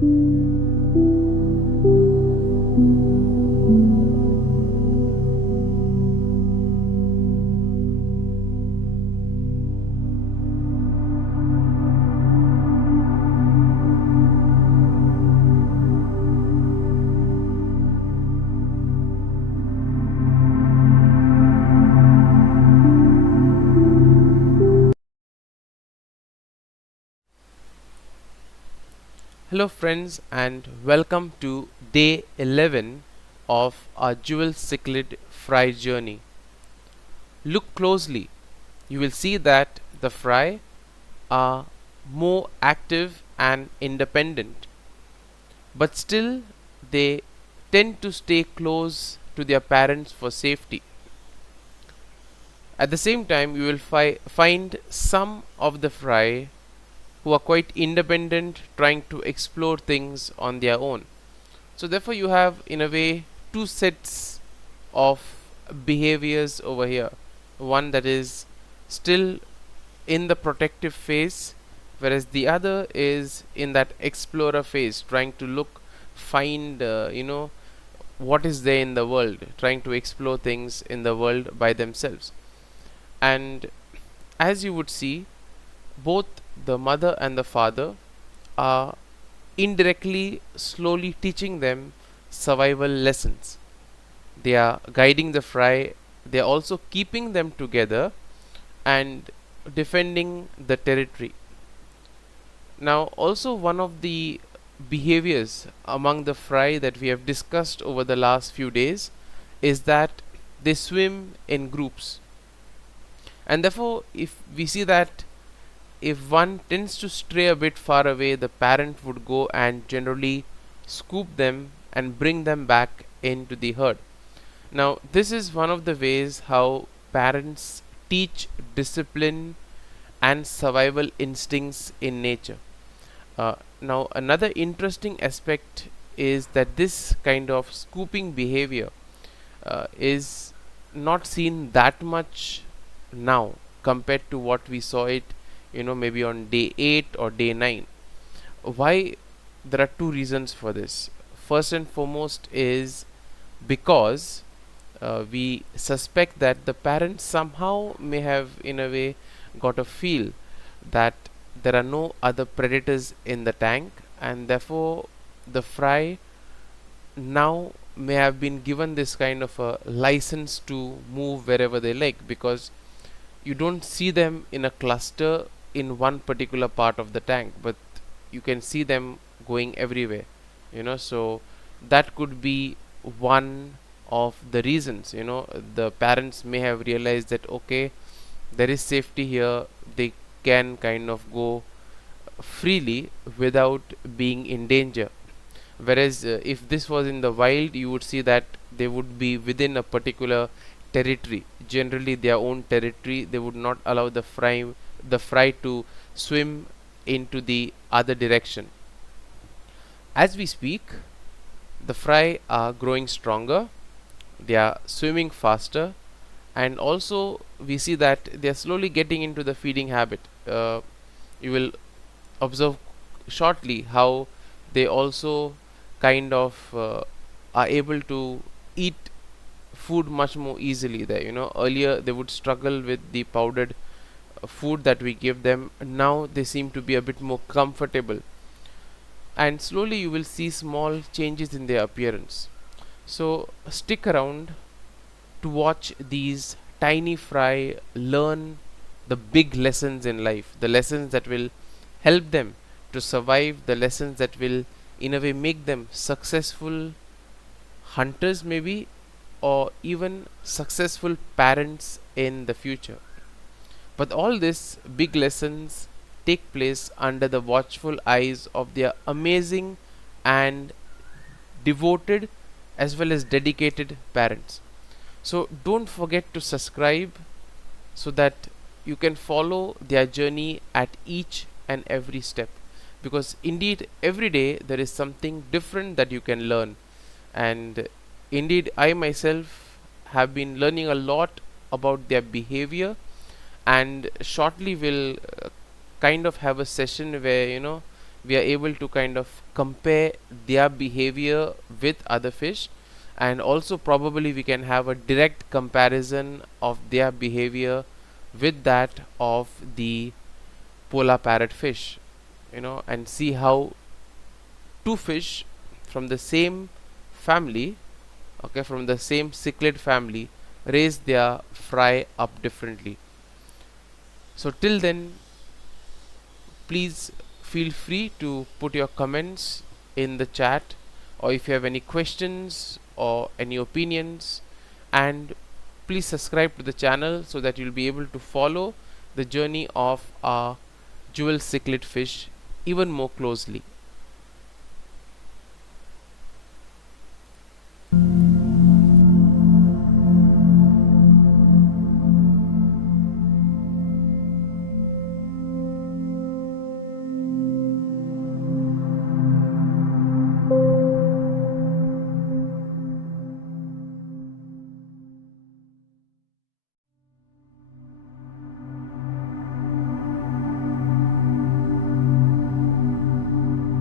Hello friends, and welcome to day 11 of our Jewel Cichlid fry journey. Look closely. You will see that the fry are more active and independent, but still they tend to stay close to their parents for safety. At the same time, you will find some of the fry who are quite independent, trying to explore things on their own. So therefore you have, in a way, two sets of behaviors over here. One that is still in the protective phase, whereas the other is in that explorer phase, trying to find what is there in the world, trying to explore things in the world by themselves. And as you would see, both the mother and the father are indirectly slowly teaching them survival lessons. They are guiding the fry, they are also keeping them together and defending the territory. Now, also one of the behaviors among the fry that we have discussed over the last few days is that they swim in groups. And therefore, if we see that if one tends to stray a bit far away, the parent would go and generally scoop them and bring them back into the herd. Now, this is one of the ways how parents teach discipline and survival instincts in nature. Now, another interesting aspect is that this kind of scooping behavior is not seen that much now compared to what we saw it maybe on day 8 or day 9. Why? There are two reasons for this. First and foremost is because we suspect that the parents somehow may have, in a way, got a feel that there are no other predators in the tank, and therefore the fry now may have been given this kind of a license to move wherever they like, because you don't see them in a cluster in one particular part of the tank, but you can see them going everywhere. So that could be one of the reasons. The parents may have realized that okay, there is safety here, they can kind of go freely without being in danger. Whereas if this was in the wild, you would see that they would be within a particular territory, generally their own territory. They would not allow the fry to swim into the other direction. As we speak, the fry are growing stronger, they are swimming faster, and also we see that they are slowly getting into the feeding habit. You will observe shortly how they also kind of are able to eat food much more easily there. Earlier they would struggle with the powdered food that we give them. Now they seem to be a bit more comfortable, and slowly you will see small changes in their appearance. So stick around to watch these tiny fry learn the big lessons in life, the lessons that will help them to survive, the lessons that will in a way make them successful hunters maybe, or even successful parents in the future. But all these big lessons take place under the watchful eyes of their amazing and devoted as well as dedicated parents. So don't forget to subscribe so that you can follow their journey at each and every step, because indeed every day there is something different that you can learn. And indeed I myself have been learning a lot about their behavior, and shortly will kind of have a session where we are able to kind of compare their behavior with other fish, and also probably we can have a direct comparison of their behavior with that of the polar parrotfish, and see how two fish from the same family, okay, from the same cichlid family, raise their fry up differently. So till then, please feel free to put your comments in the chat, or if you have any questions or any opinions, and please subscribe to the channel so that you'll be able to follow the journey of our jewel cichlid fish even more closely.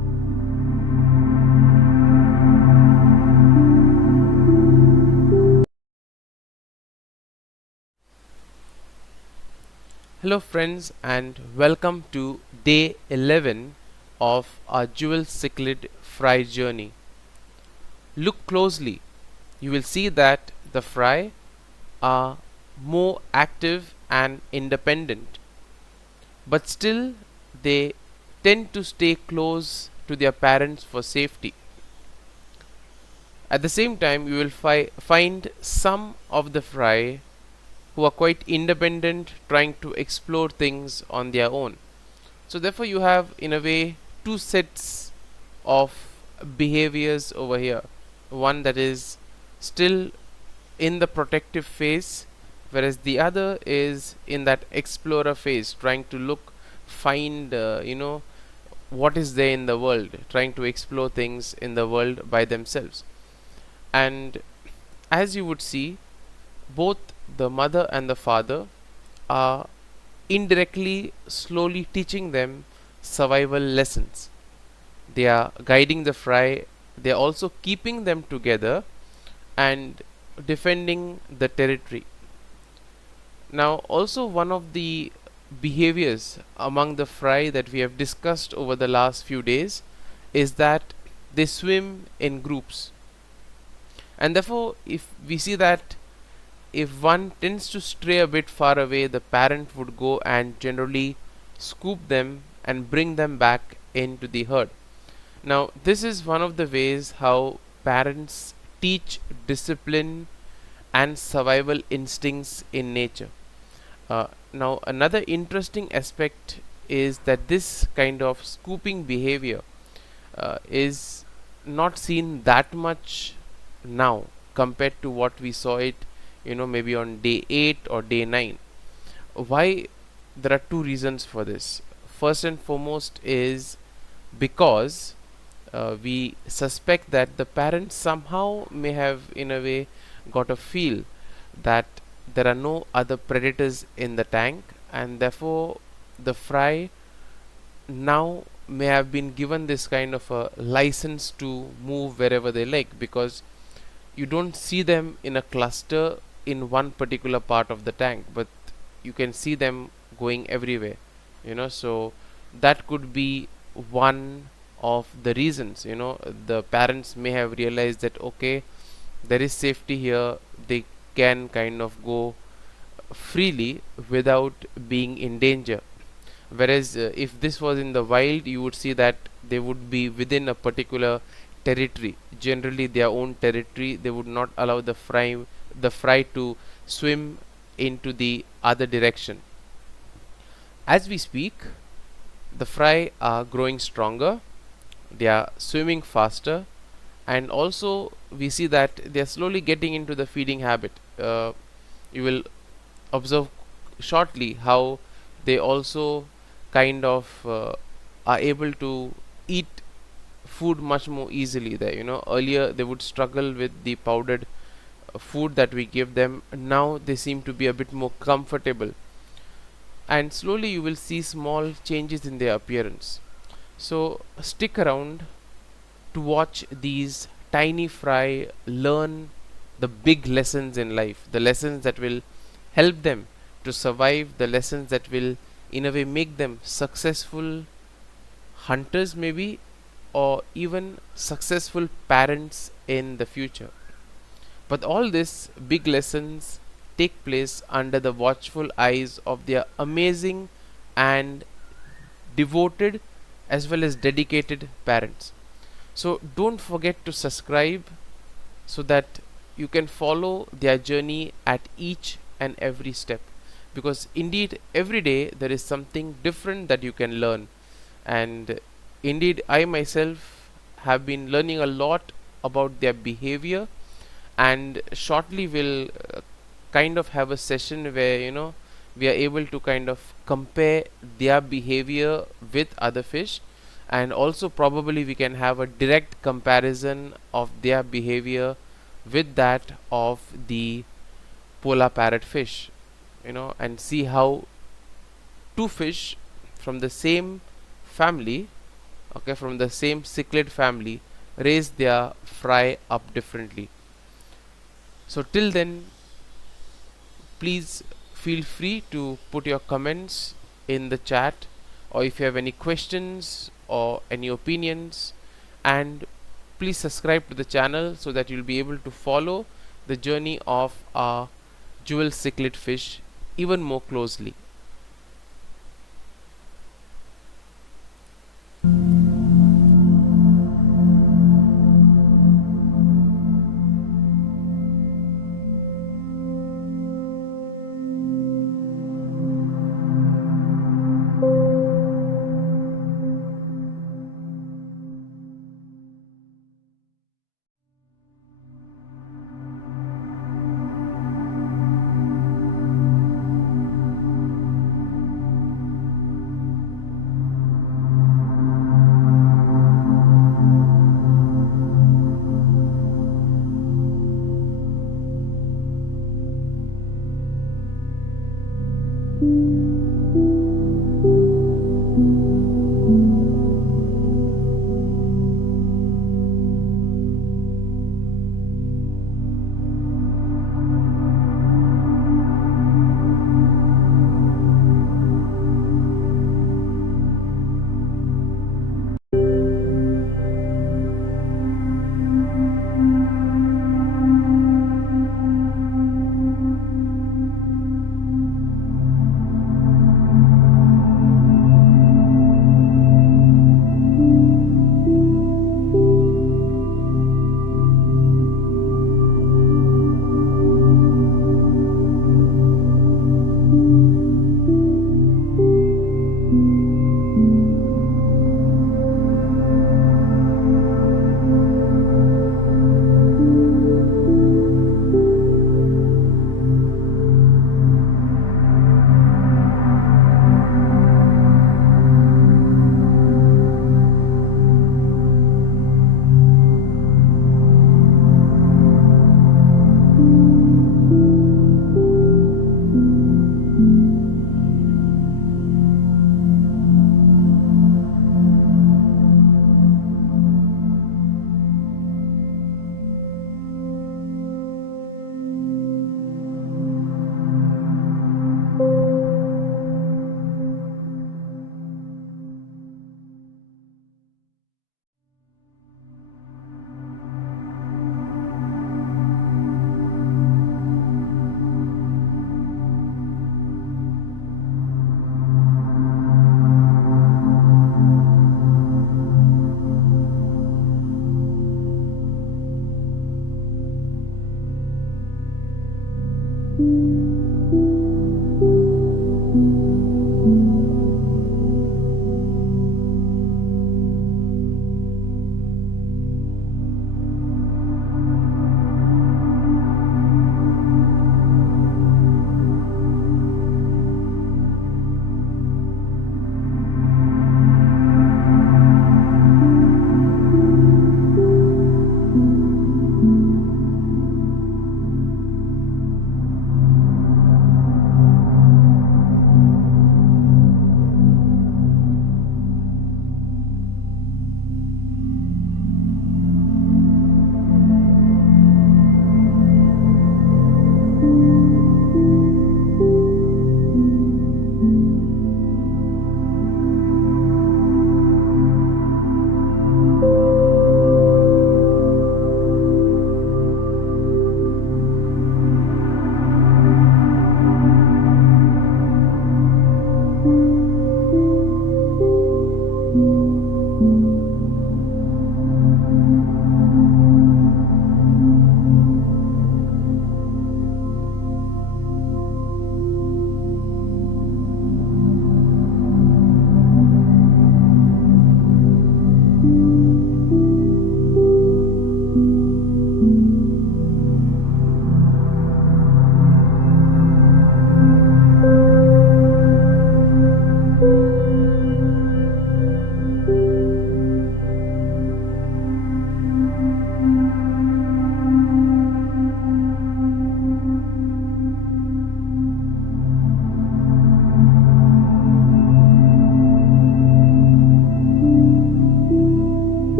Hello friends and welcome to day 11 of our Jewel Cichlid fry journey. Look closely. You will see that the fry are more active and independent, but still they tend to stay close to their parents for safety. At the same time, you will find some of the fry who are quite independent, trying to explore things on their own. So therefore you have in a way two sets of behaviors over here. One that is still in the protective phase, whereas the other is in that explorer phase, trying to find what is there in the world, trying to explore things in the world by themselves. And as you would see, both the mother and the father are indirectly slowly teaching them survival lessons. They are guiding the fry, they are also keeping them together and defending the territory. Now also one of the behaviors among the fry that we have discussed over the last few days is that they swim in groups, and therefore if we see that if one tends to stray a bit far away, the parent would go and generally scoop them and bring them back into the herd. Now this is one of the ways how parents teach discipline and survival instincts in nature. Now another interesting aspect is that this kind of scooping behavior is not seen that much now compared to what we saw it maybe on day 8 or day 9. Why? There are two reasons for this. First and foremost is because we suspect that the parents somehow may have in a way got a feel that there are no other predators in the tank, and therefore the fry now may have been given this kind of a license to move wherever they like, because you don't see them in a cluster in one particular part of the tank, but you can see them going everywhere, so that could be one of the reasons. The parents may have realized that okay, there is safety here, they can kind of go freely without being in danger. Whereas if this was in the wild, you would see that they would be within a particular territory, generally their own territory. They would not allow the fry to swim into the other direction. As we speak, the fry are growing stronger, they are swimming faster, and also we see that they are slowly getting into the feeding habit. You will observe shortly how they also kind of are able to eat food much more easily there. Earlier they would struggle with the powdered food that we give them. Now they seem to be a bit more comfortable, and slowly you will see small changes in their appearance. So stick around to watch these tiny fry learn the big lessons in life, the lessons that will help them to survive, the lessons that will in a way make them successful hunters maybe, or even successful parents in the future. But all these big lessons take place under the watchful eyes of their amazing and devoted as well as dedicated parents. So don't forget to subscribe so that you can follow their journey at each and every step, because indeed every day there is something different that you can learn. And indeed I myself have been learning a lot about their behavior, and shortly we'll kind of have a session where we are able to kind of compare their behavior with other fish, and also probably we can have a direct comparison of their behavior with that of the polar parrot fish, and see how two fish from the same family, from the same cichlid family, raise their fry up differently. So till then, please feel free to put your comments in the chat, or if you have any questions or any opinions, and please subscribe to the channel so that you'll be able to follow the journey of our Jewel Cichlid fish even more closely.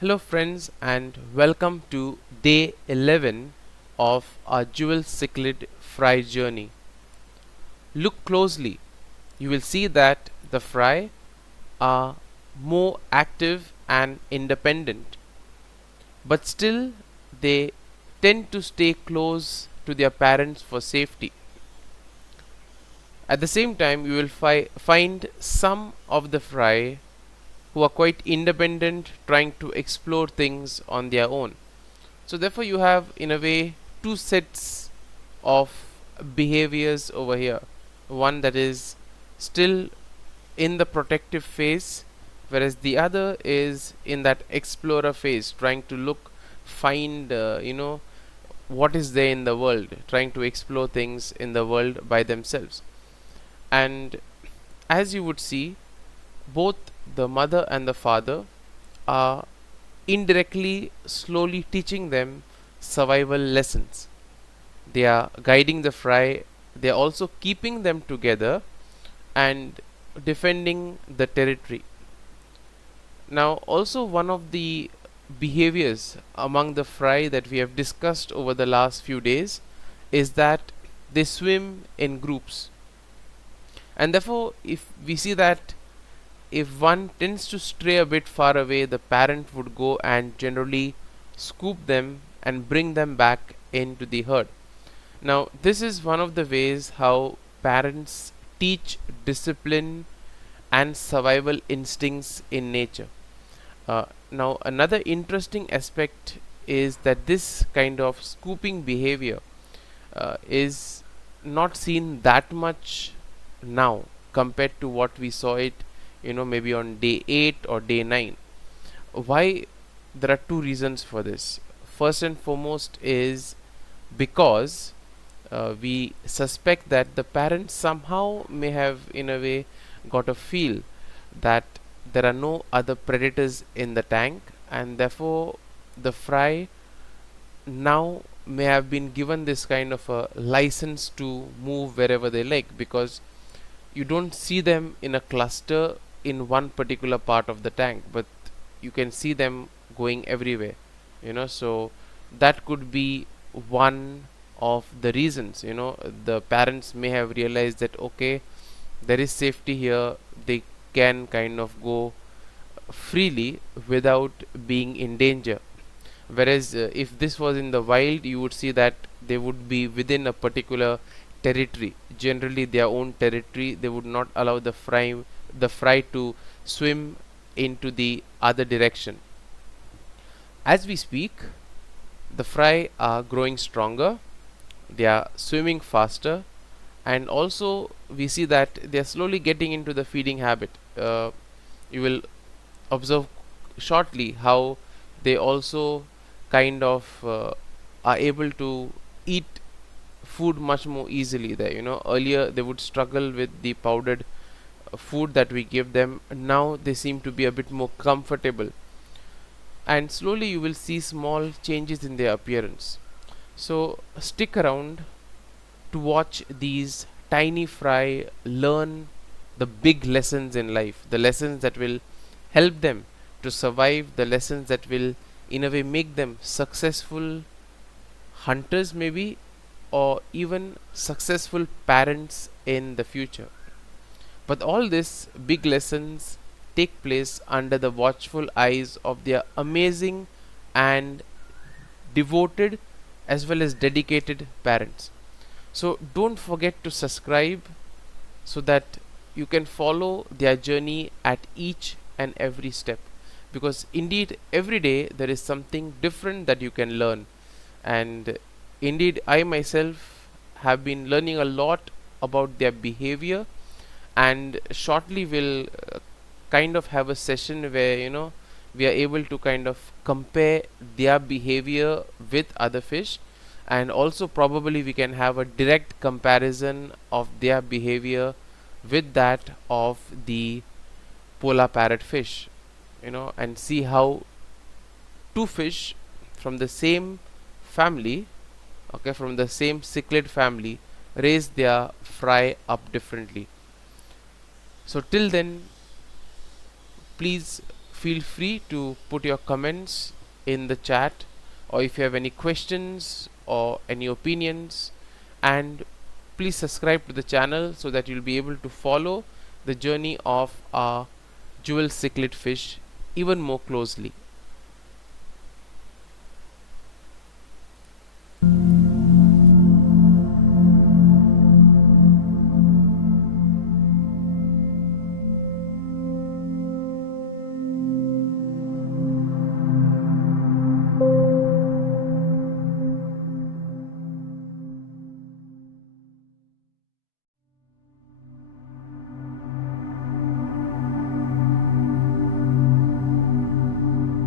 Hello friends, and welcome to day 11 of our Jewel Cichlid fry journey. Look closely. You will see that the fry are more active and independent, but still they tend to stay close to their parents for safety. At the same time, you will find some of the fry who are quite independent, trying to explore things on their own. So therefore you have in a way two sets of behaviors over here. One that is still in the protective phase, whereas the other is in that explorer phase, trying to find what is there in the world, trying to explore things in the world by themselves. And as you would see, both the mother and the father are indirectly slowly teaching them survival lessons. They are guiding the fry, they are also keeping them together and defending the territory. Now also one of the behaviors among the fry that we have discussed over the last few days is that they swim in groups, and therefore if we see that if one tends to stray a bit far away, the parent would go and generally scoop them and bring them back into the herd. Now, this is one of the ways how parents teach discipline and survival instincts in nature. Now, another interesting aspect is that this kind of scooping behavior is not seen that much now compared to what we saw it maybe on day 8 or day 9. Why? There are two reasons for this. First and foremost is because we suspect that the parents somehow may have in a way got a feel that there are no other predators in the tank, and therefore the fry now may have been given this kind of a license to move wherever they like, because you don't see them in a cluster in one particular part of the tank, but you can see them going everywhere, so that could be one of the reasons. The parents may have realized that okay, there is safety here, they can kind of go freely without being in danger. Whereas if this was in the wild, you would see that they would be within a particular territory, generally their own territory. They would not allow the fry to swim into the other direction. As we speak, the fry are growing stronger, they are swimming faster, and also we see that they are slowly getting into the feeding habit. You will observe shortly how they also kind of are able to eat food much more easily there. Earlier they would struggle with the powdered food that we give them. Now they seem to be a bit more comfortable, and slowly you will see small changes in their appearance. So stick around to watch these tiny fry learn the big lessons in life, the lessons that will help them to survive, the lessons that will in a way make them successful hunters maybe, or even successful parents in the future. But all these big lessons take place under the watchful eyes of their amazing and devoted as well as dedicated parents. So don't forget to subscribe so that you can follow their journey at each and every step, because indeed every day there is something different that you can learn. And indeed I myself have been learning a lot about their behavior, and shortly we'll kind of have a session where we are able to kind of compare their behavior with other fish, and also probably we can have a direct comparison of their behavior with that of the polar parrot fish, and see how two fish from the same family, okay, from the same cichlid family, raise their fry up differently. So till then, please feel free to put your comments in the chat, or if you have any questions or any opinions, and please subscribe to the channel so that you'll be able to follow the journey of our Jewel Cichlid fish even more closely.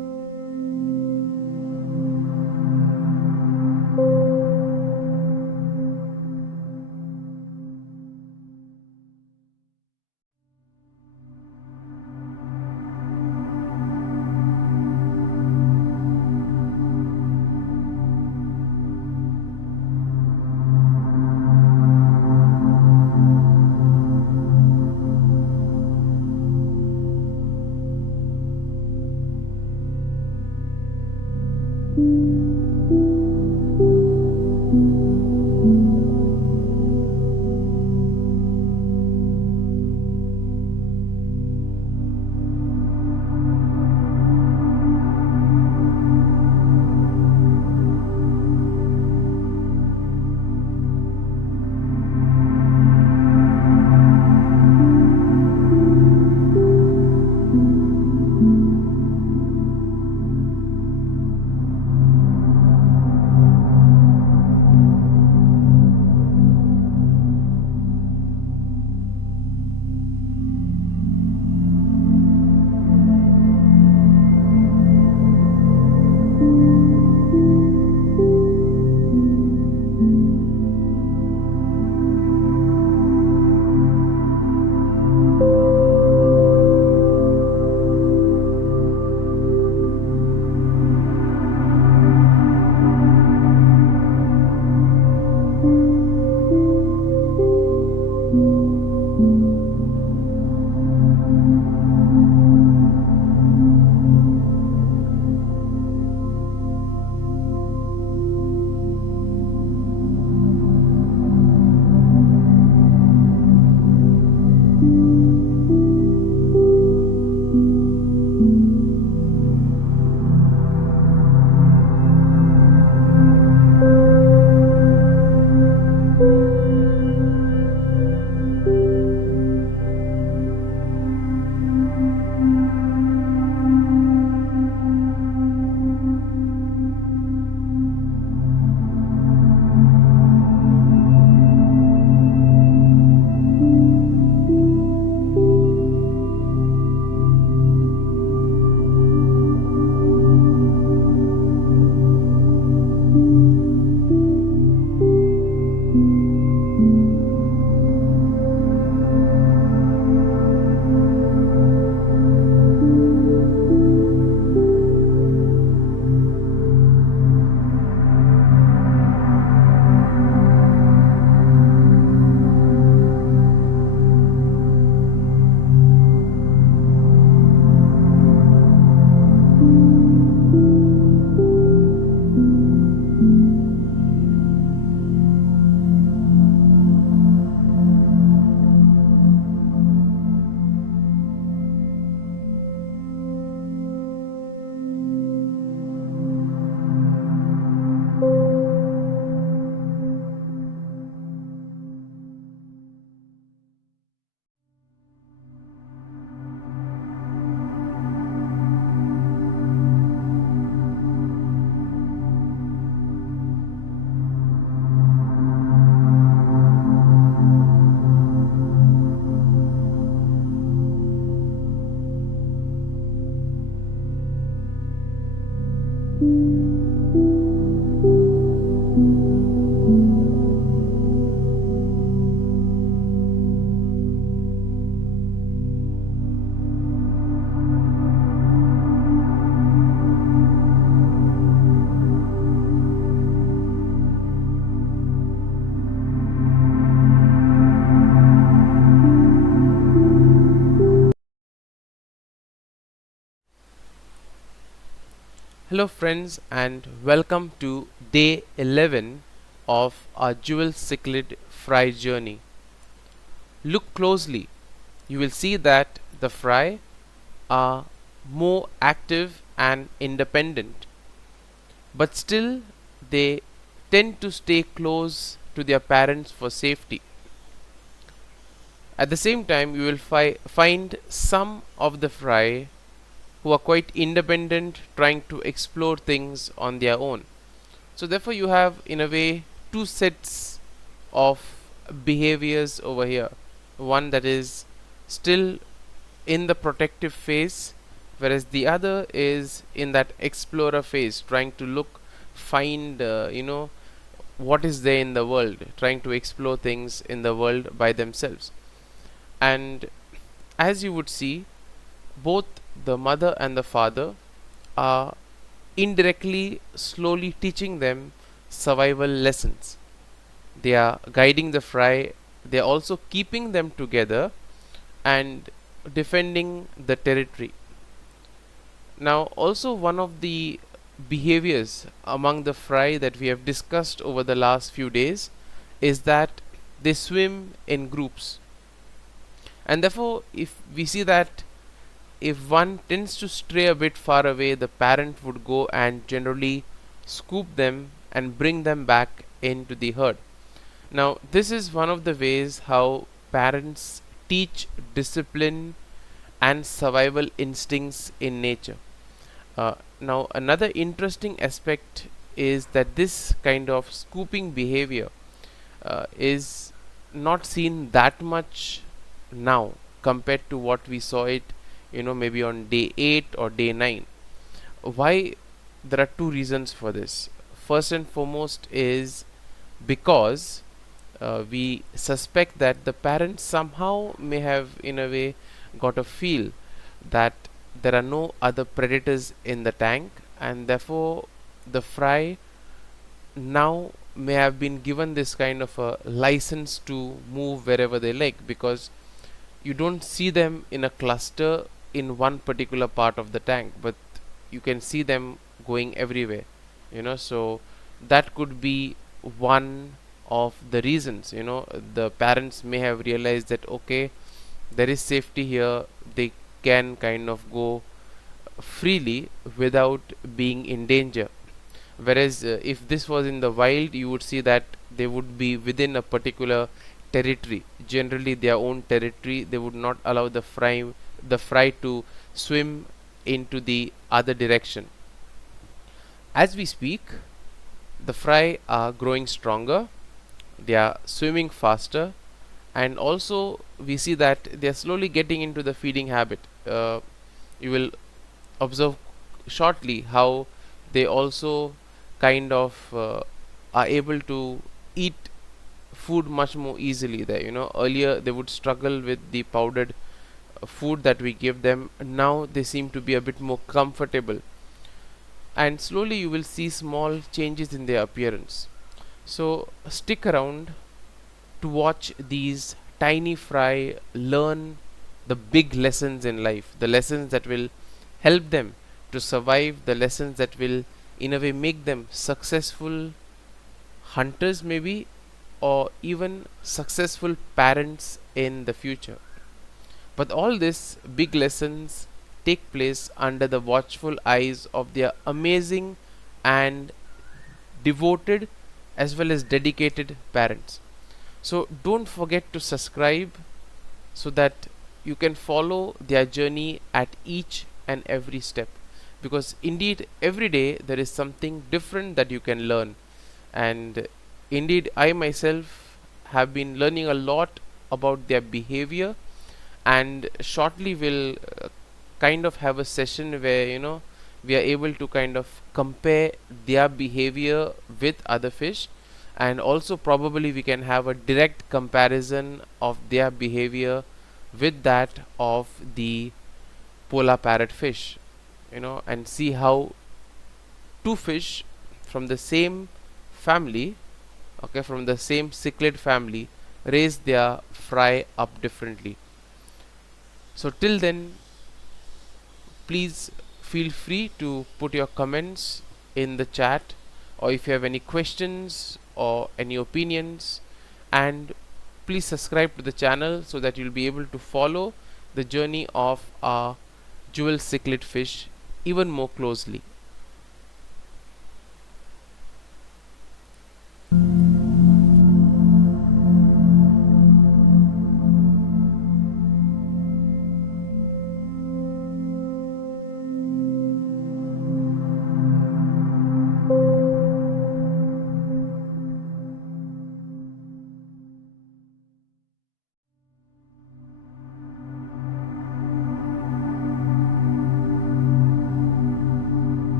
Hello friends, and welcome to day 11 of our Jewel Cichlid fry journey. Look closely. You will see that the fry are more active and independent, but still they tend to stay close to their parents for safety. At the same time, you will find some of the fry who are quite independent, trying to explore things on their own. So therefore you have, in a way, two sets of behaviors over here. One that is still in the protective phase, whereas the other is in that explorer phase, trying to find what is there in the world, trying to explore things in the world by themselves. And as you would see, both the mother and the father are indirectly slowly teaching them survival lessons. They are guiding the fry, they are also keeping them together and defending the territory. Now also, one of the behaviors among the fry that we have discussed over the last few days is that they swim in groups, and therefore if we see that if one tends to stray a bit far away, the parent would go and generally scoop them and bring them back into the herd. Now this is one of the ways how parents teach discipline and survival instincts in nature. Now another interesting aspect is that this kind of scooping behavior is not seen that much now compared to what we saw it, maybe on day 8 or day 9. Why? There are two reasons for this. First and foremost is because we suspect that the parents somehow may have in a way got a feel that there are no other predators in the tank, and therefore the fry now may have been given this kind of a license to move wherever they like, because you don't see them in a cluster in one particular part of the tank, but you can see them going everywhere, so that could be one of the reasons. The parents may have realized that okay, there is safety here, they can kind of go freely without being in danger. Whereas if this was in the wild, you would see that they would be within a particular territory, generally their own territory. They would not allow the fry to swim into the other direction. As we speak, the fry are growing stronger, they are swimming faster, and also we see that they are slowly getting into the feeding habit. You will observe shortly how they also kind of are able to eat food much more easily there. Earlier they would struggle with the powdered food that we give them. Now they seem to be a bit more comfortable, and slowly you will see small changes in their appearance. So stick around to watch these tiny fry learn the big lessons in life, the lessons that will help them to survive, the lessons that will in a way make them successful hunters maybe, or even successful parents in the future. But all these big lessons take place under the watchful eyes of their amazing and devoted as well as dedicated parents. So don't forget to subscribe so that you can follow their journey at each and every step, because indeed every day there is something different that you can learn. And indeed I myself have been learning a lot about their behavior, and shortly we'll kind of have a session where we are able to kind of compare their behavior with other fish, and also probably we can have a direct comparison of their behavior with that of the polar parrot fish, and see how two fish from the same family, okay, from the same cichlid family, raise their fry up differently. So till then, please feel free to put your comments in the chat, or if you have any questions or any opinions, and please subscribe to the channel so that you'll be able to follow the journey of our jewel cichlid fish even more closely.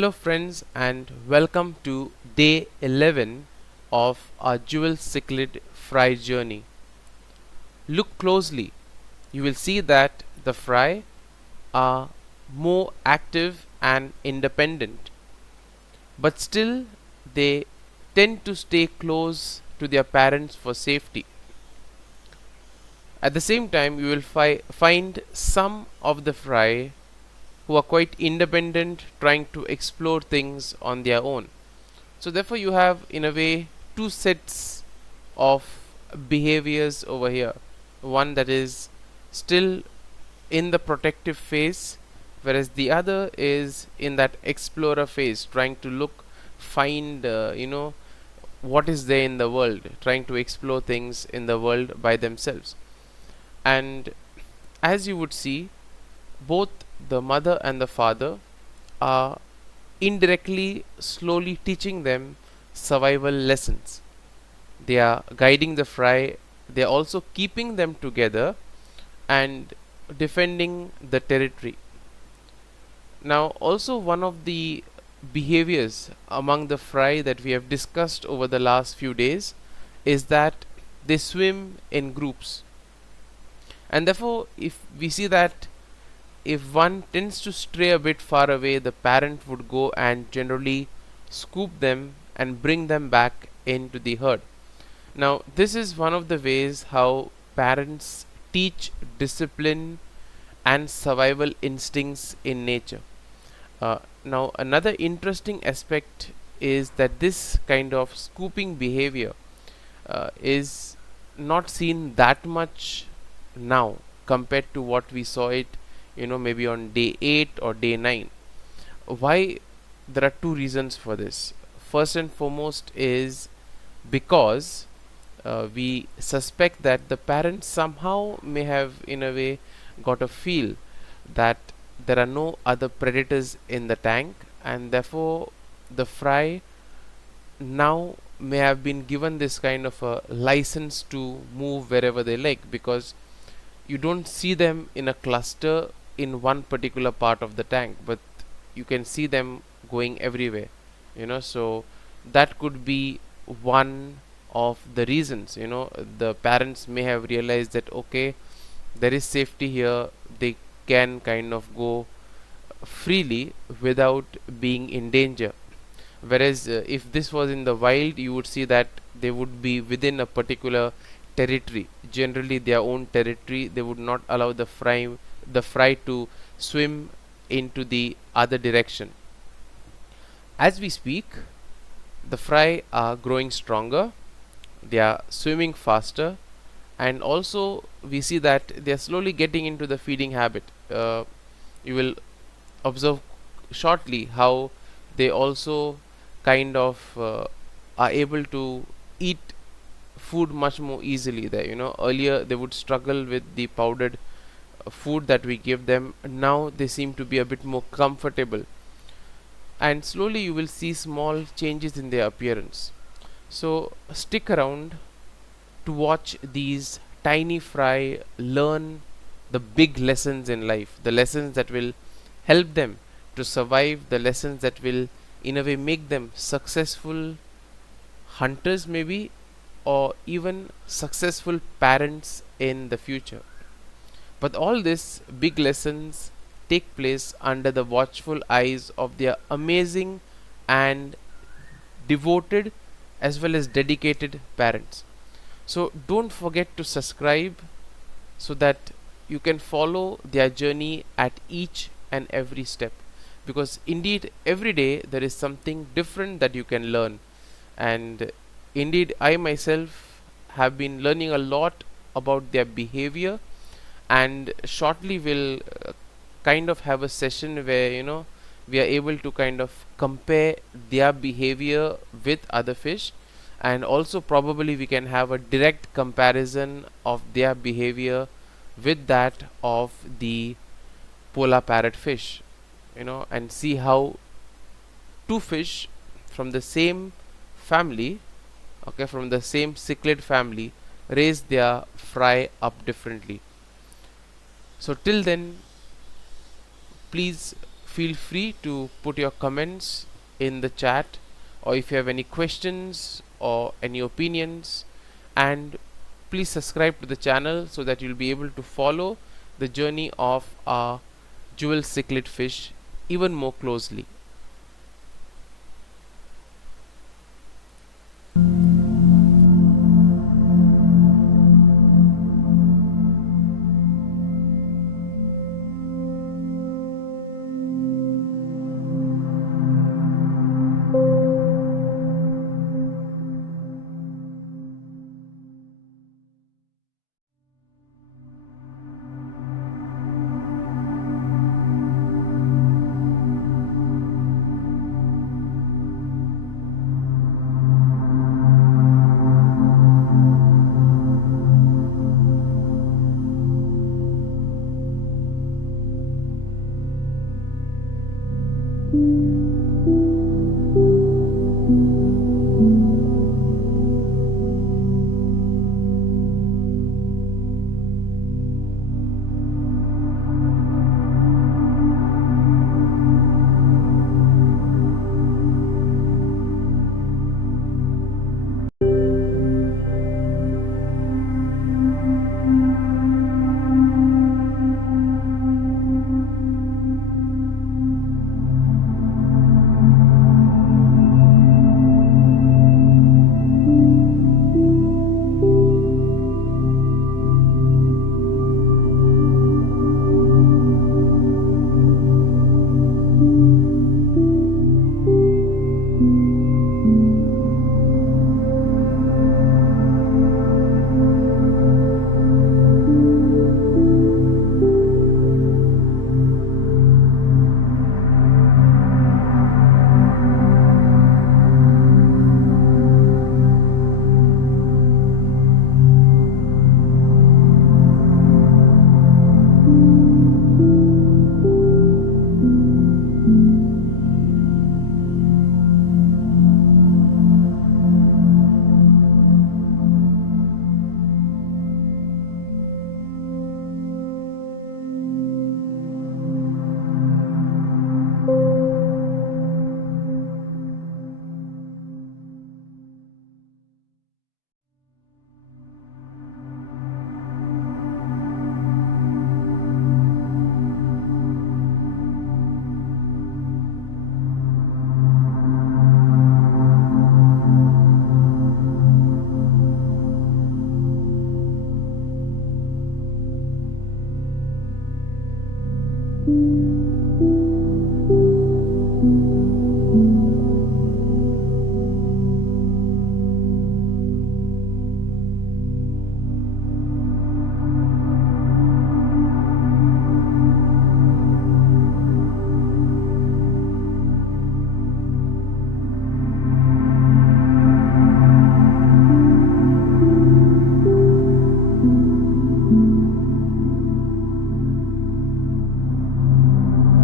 Hello friends and welcome to day 11 of our Jewel Cichlid fry journey. Look closely. You will see that the fry are more active and independent, but still they tend to stay close to their parents for safety. At the same time, you will find some of the fry who are quite independent, trying to explore things on their own. So therefore you have in a way two sets of behaviors over here. One that is still in the protective phase, whereas the other is in that explorer phase, trying to find what is there in the world, trying to explore things in the world by themselves. And as you would see, both the mother and the father are indirectly slowly teaching them survival lessons. They are guiding the fry, they are also keeping them together and defending the territory. Now also one of the behaviors among the fry that we have discussed over the last few days is that they swim in groups, and therefore if we see that if one tends to stray a bit far away, the parent would go and generally scoop them and bring them back into the herd. Now this is one of the ways how parents teach discipline and survival instincts in nature. Now another interesting aspect is that this kind of scooping behavior is not seen that much now compared to what we saw it maybe on day 8 or day 9. Why? There are two reasons for this. First and foremost is because we suspect that the parents somehow may have in a way got a feel that there are no other predators in the tank, and therefore the fry now may have been given this kind of a license to move wherever they like, because you don't see them in a cluster in one particular part of the tank, but you can see them going everywhere, so that could be one of the reasons. The parents may have realized that okay, there is safety here, they can kind of go freely without being in danger. Whereas if this was in the wild, you would see that they would be within a particular territory, generally their own territory. They would not allow the fry to swim into the other direction. As we speak, the fry are growing stronger, they are swimming faster, and also we see that they are slowly getting into the feeding habit. You will observe shortly how they also kind of are able to eat food much more easily there. Earlier they would struggle with the powdered food that we give them. Now they seem to be a bit more comfortable, and slowly you will see small changes in their appearance. So stick around to watch these tiny fry learn the big lessons in life, the lessons that will help them to survive, the lessons that will in a way make them successful hunters maybe, or even successful parents in the future. But all these big lessons take place under the watchful eyes of their amazing and devoted as well as dedicated parents. So don't forget to subscribe so that you can follow their journey at each and every step, because indeed every day there is something different that you can learn. And indeed I myself have been learning a lot about their behavior, and shortly we'll kind of have a session where we are able to kind of compare their behavior with other fish, and also probably we can have a direct comparison of their behavior with that of the polar parrotfish, and see how two fish from the same family, okay, from the same cichlid family, raise their fry up differently. So till then, please feel free to put your comments in the chat, or if you have any questions or any opinions, and please subscribe to the channel so that you'll be able to follow the journey of our Jewel Cichlid fish even more closely.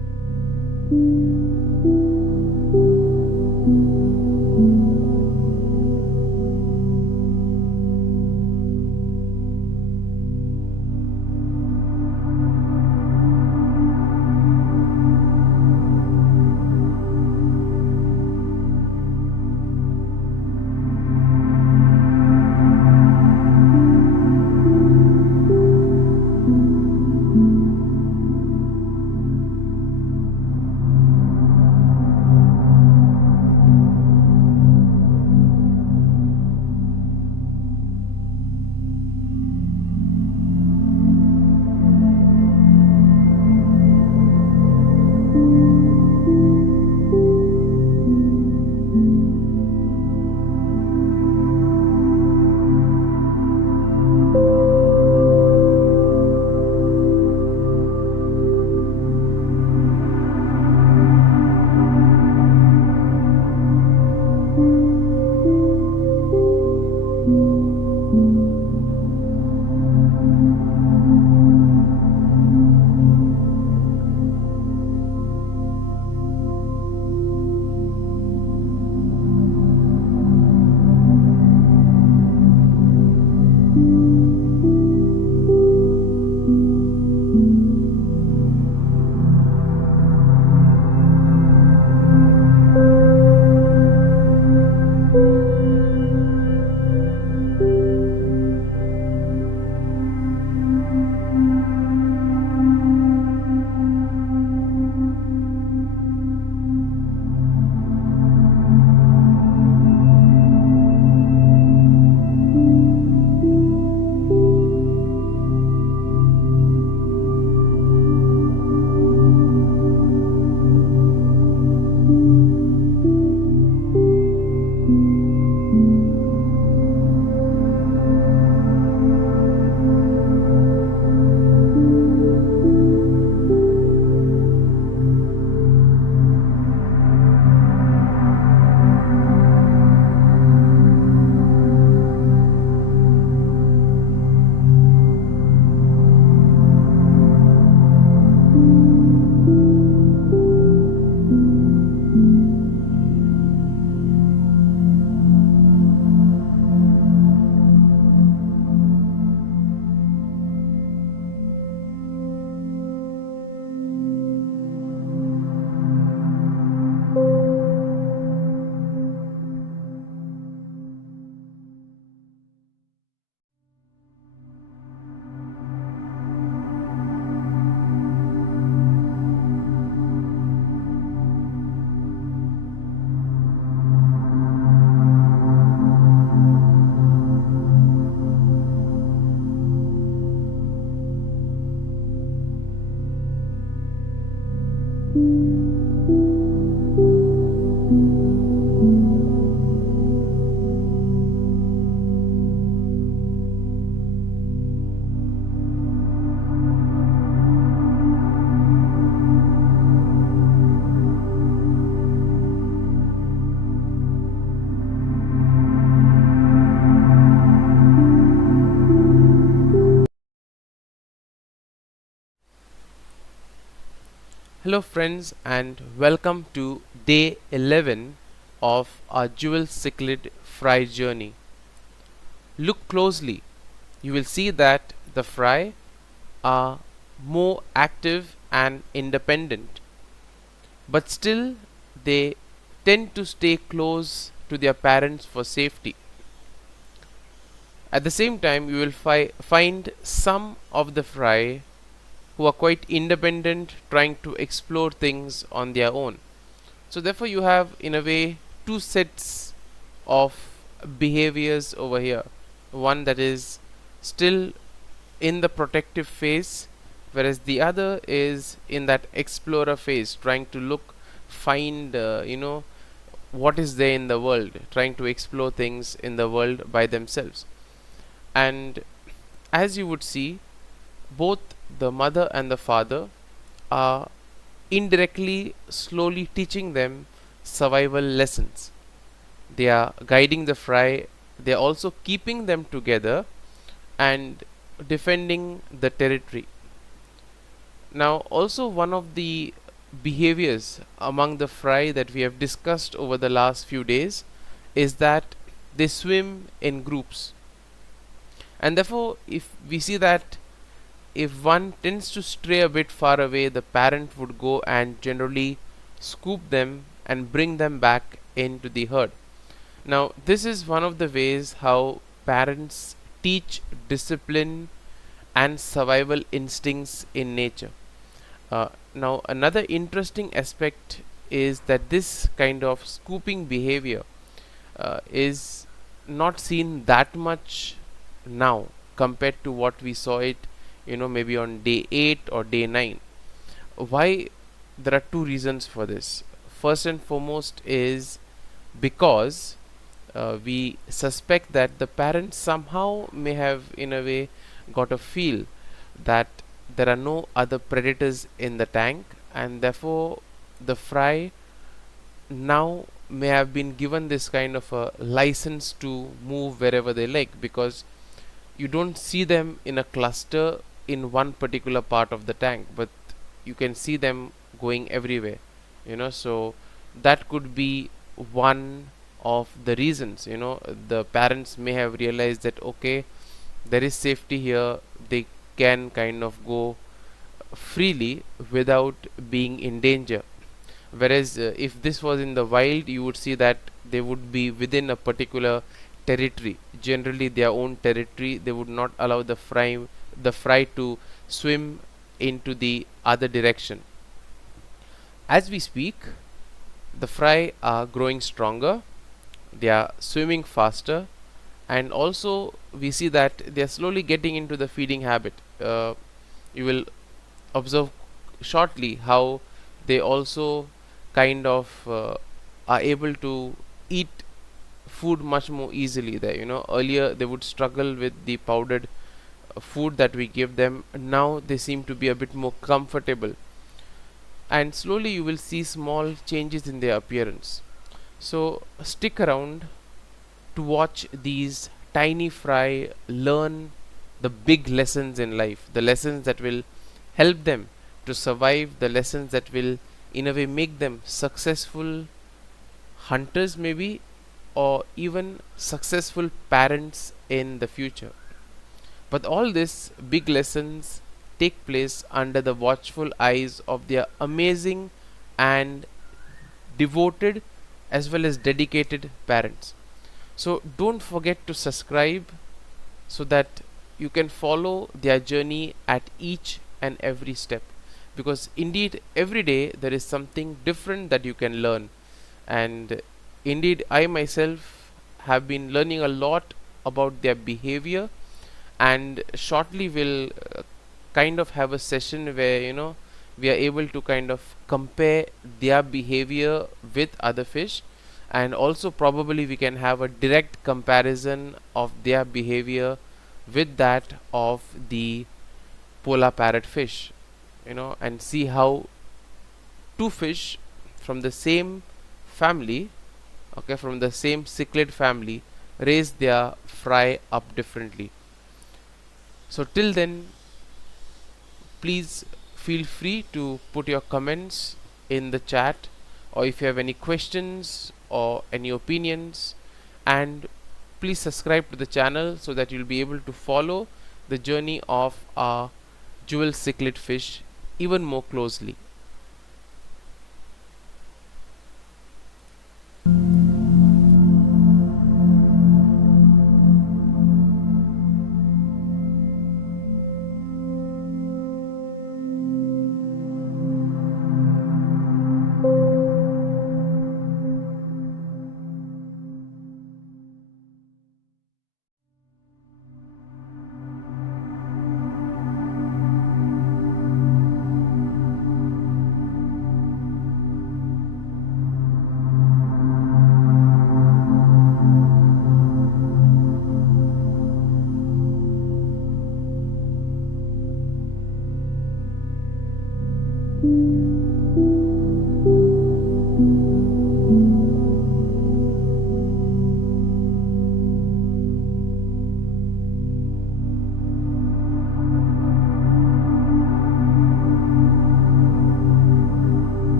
Hello friends, and welcome to day 11 of our Jewel Cichlid fry journey. Look closely. You will see that the fry are more active and independent, but still they tend to stay close to their parents for safety. At the same time, you will find some of the fry who are quite independent, trying to explore things on their own. So therefore you have, in a way, two sets of behaviors over here. One that is still in the protective phase, whereas the other is in that explorer phase, trying to find what is there in the world, trying to explore things in the world by themselves. And as you would see, both the mother and the father are indirectly slowly teaching them survival lessons. They are guiding the fry, they are also keeping them together and defending the territory. Now also, one of the behaviors among the fry that we have discussed over the last few days is that they swim in groups, and therefore if we see that if one tends to stray a bit far away, the parent would go and generally scoop them and bring them back into the herd. Now this is one of the ways how parents teach discipline and survival instincts in nature. Now another interesting aspect is that this kind of scooping behavior is not seen that much now compared to what we saw it, maybe on day 8 or day 9. Why? There are two reasons for this. First and foremost is because we suspect that the parents somehow may have in a way got a feel that there are no other predators in the tank, and therefore the fry now may have been given this kind of a license to move wherever they like, because you don't see them in a cluster in one particular part of the tank, but you can see them going everywhere, so that could be one of the reasons. The parents may have realized that okay, there is safety here, they can kind of go freely without being in danger. Whereas if this was in the wild, you would see that they would be within a particular territory, generally their own territory. They would not allow the fry to swim into the other direction. As we speak, the fry are growing stronger, they are swimming faster, and also we see that they are slowly getting into the feeding habit. You will observe shortly how they also kind of are able to eat food much more easily there. Earlier they would struggle with the powdered food that we give them. Now they seem to be a bit more comfortable, and slowly you will see small changes in their appearance. So stick around to watch these tiny fry learn the big lessons in life, the lessons that will help them to survive, the lessons that will in a way make them successful hunters maybe, or even successful parents in the future. But all these big lessons take place under the watchful eyes of their amazing and devoted as well as dedicated parents. So don't forget to subscribe so that you can follow their journey at each and every step, because indeed every day there is something different that you can learn. And indeed I myself have been learning a lot about their behavior, and shortly we'll kind of have a session where we are able to kind of compare their behavior with other fish, and also probably we can have a direct comparison of their behavior with that of the polar parrot fish, and see how two fish from the same family, okay, from the same cichlid family, raise their fry up differently. So till then, please feel free to put your comments in the chat, or if you have any questions or any opinions, and please subscribe to the channel so that you'll be able to follow the journey of our Jewel Cichlid fish even more closely.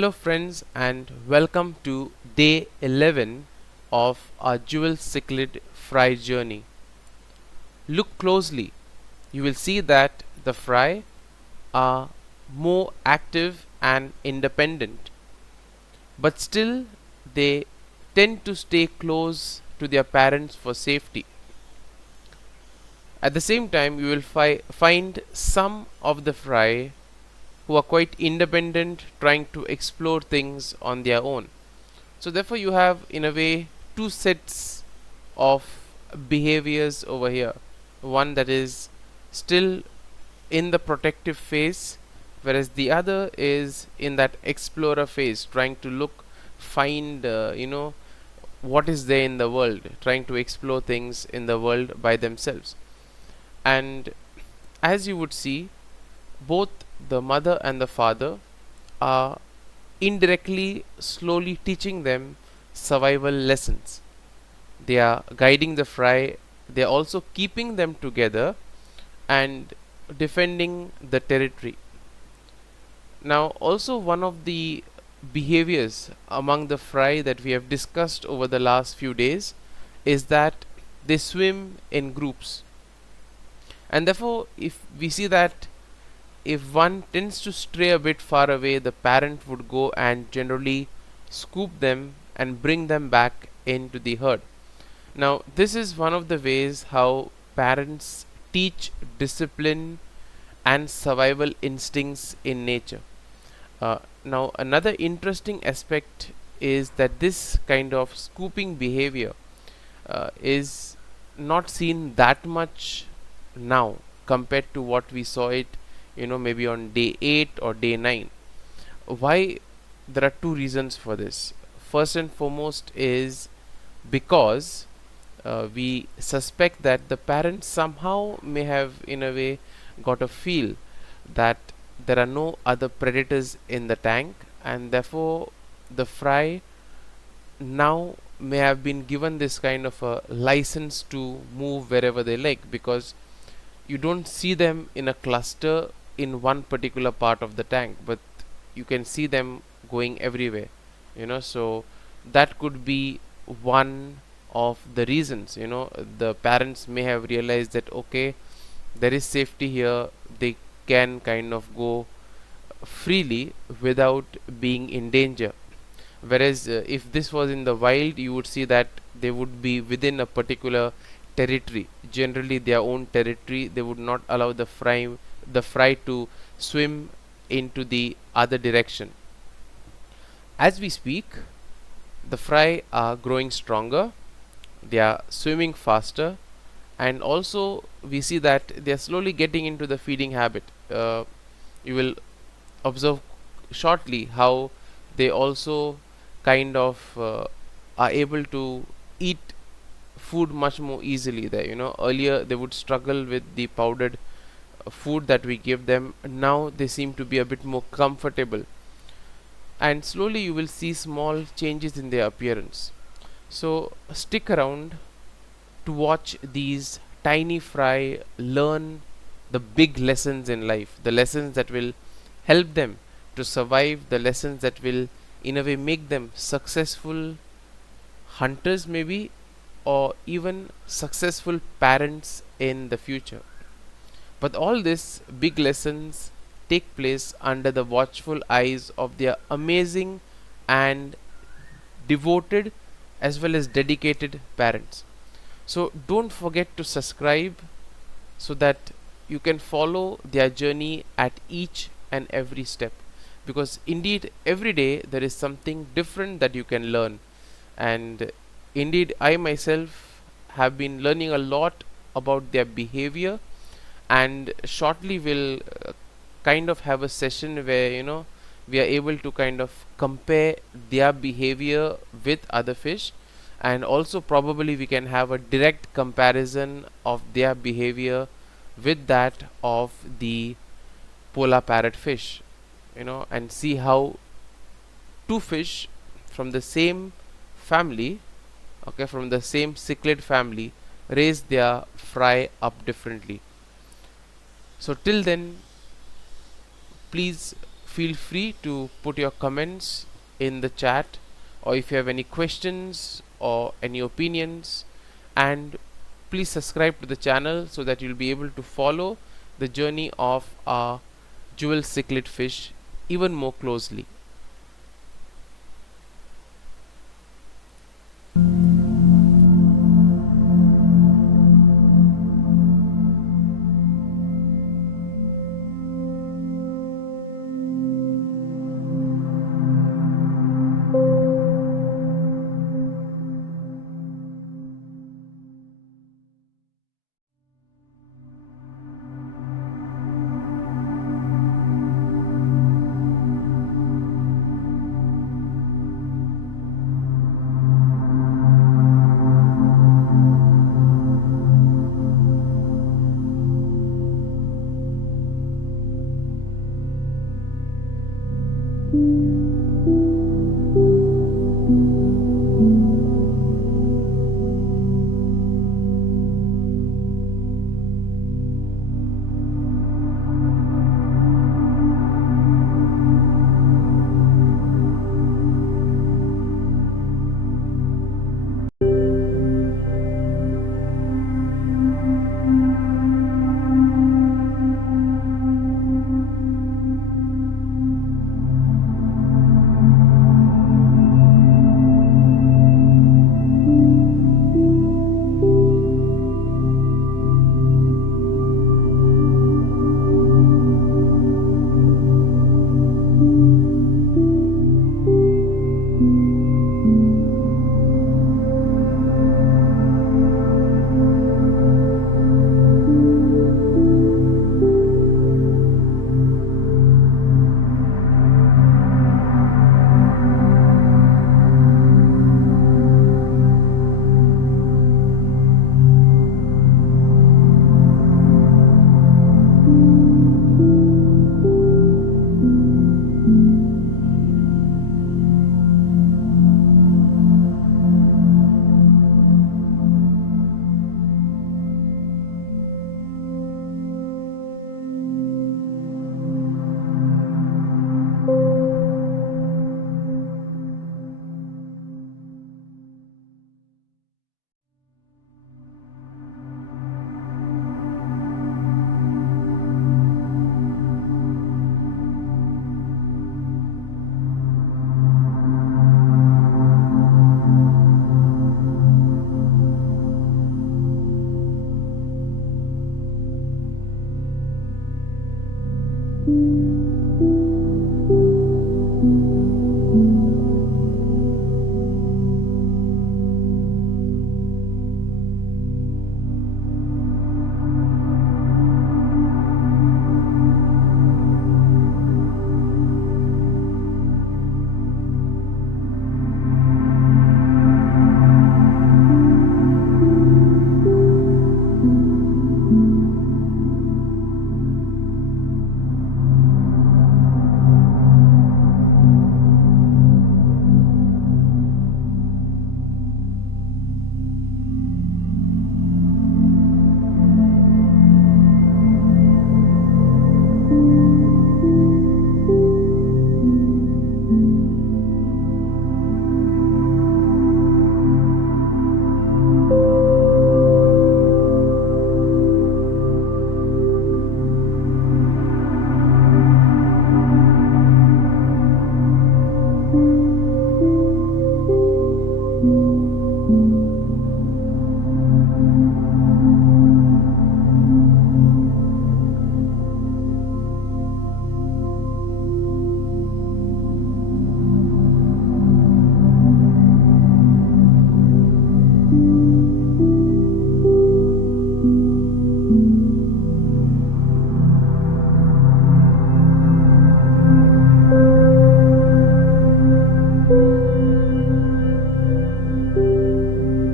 Hello friends and welcome to day 11 of our Jewel Cichlid fry journey. Look closely. You will see that the fry are more active and independent, but still they tend to stay close to their parents for safety. At the same time, you will find some of the fry who are quite independent, trying to explore things on their own. So therefore you have in a way two sets of behaviors over here. One that is still in the protective phase, whereas the other is in that explorer phase, trying to find what is there in the world, trying to explore things in the world by themselves. And as you would see, both the mother and the father are indirectly slowly teaching them survival lessons. They are guiding the fry, they are also keeping them together and defending the territory. Now also one of the behaviors among the fry that we have discussed over the last few days is that they swim in groups, and therefore if we see that if one tends to stray a bit far away, the parent would go and generally scoop them and bring them back into the herd. Now this is one of the ways how parents teach discipline and survival instincts in nature. Now another interesting aspect is that this kind of scooping behavior is not seen that much now compared to what we saw it maybe on day 8 or day 9. Why? There are two reasons for this. First and foremost is because we suspect that the parents somehow may have in a way got a feel that there are no other predators in the tank, and therefore the fry now may have been given this kind of a license to move wherever they like, because you don't see them in a cluster in one particular part of the tank, but you can see them going everywhere, so that could be one of the reasons. The parents may have realized that okay, there is safety here, they can kind of go freely without being in danger. Whereas if this was in the wild, you would see that they would be within a particular territory, generally their own territory. They would not allow the fry to swim into the other direction. As we speak, the fry are growing stronger, they are swimming faster, and also we see that they are slowly getting into the feeding habit. You will observe shortly how they also kind of are able to eat food much more easily there. Earlier they would struggle with the powdered food that we give them. Now they seem to be a bit more comfortable, and slowly you will see small changes in their appearance. So stick around to watch these tiny fry learn the big lessons in life, the lessons that will help them to survive, the lessons that will in a way make them successful hunters maybe, or even successful parents in the future. But all these big lessons take place under the watchful eyes of their amazing and devoted as well as dedicated parents. So don't forget to subscribe so that you can follow their journey at each and every step, because indeed every day there is something different that you can learn. And indeed I myself have been learning a lot about their behavior, and shortly we'll kind of have a session where we are able to kind of compare their behavior with other fish, and also probably we can have a direct comparison of their behavior with that of the polar parrotfish, and see how two fish from the same family, okay, from the same cichlid family, raise their fry up differently. So till then, please feel free to put your comments in the chat, or if you have any questions or any opinions, and please subscribe to the channel so that you'll be able to follow the journey of our Jewel Cichlid fish even more closely.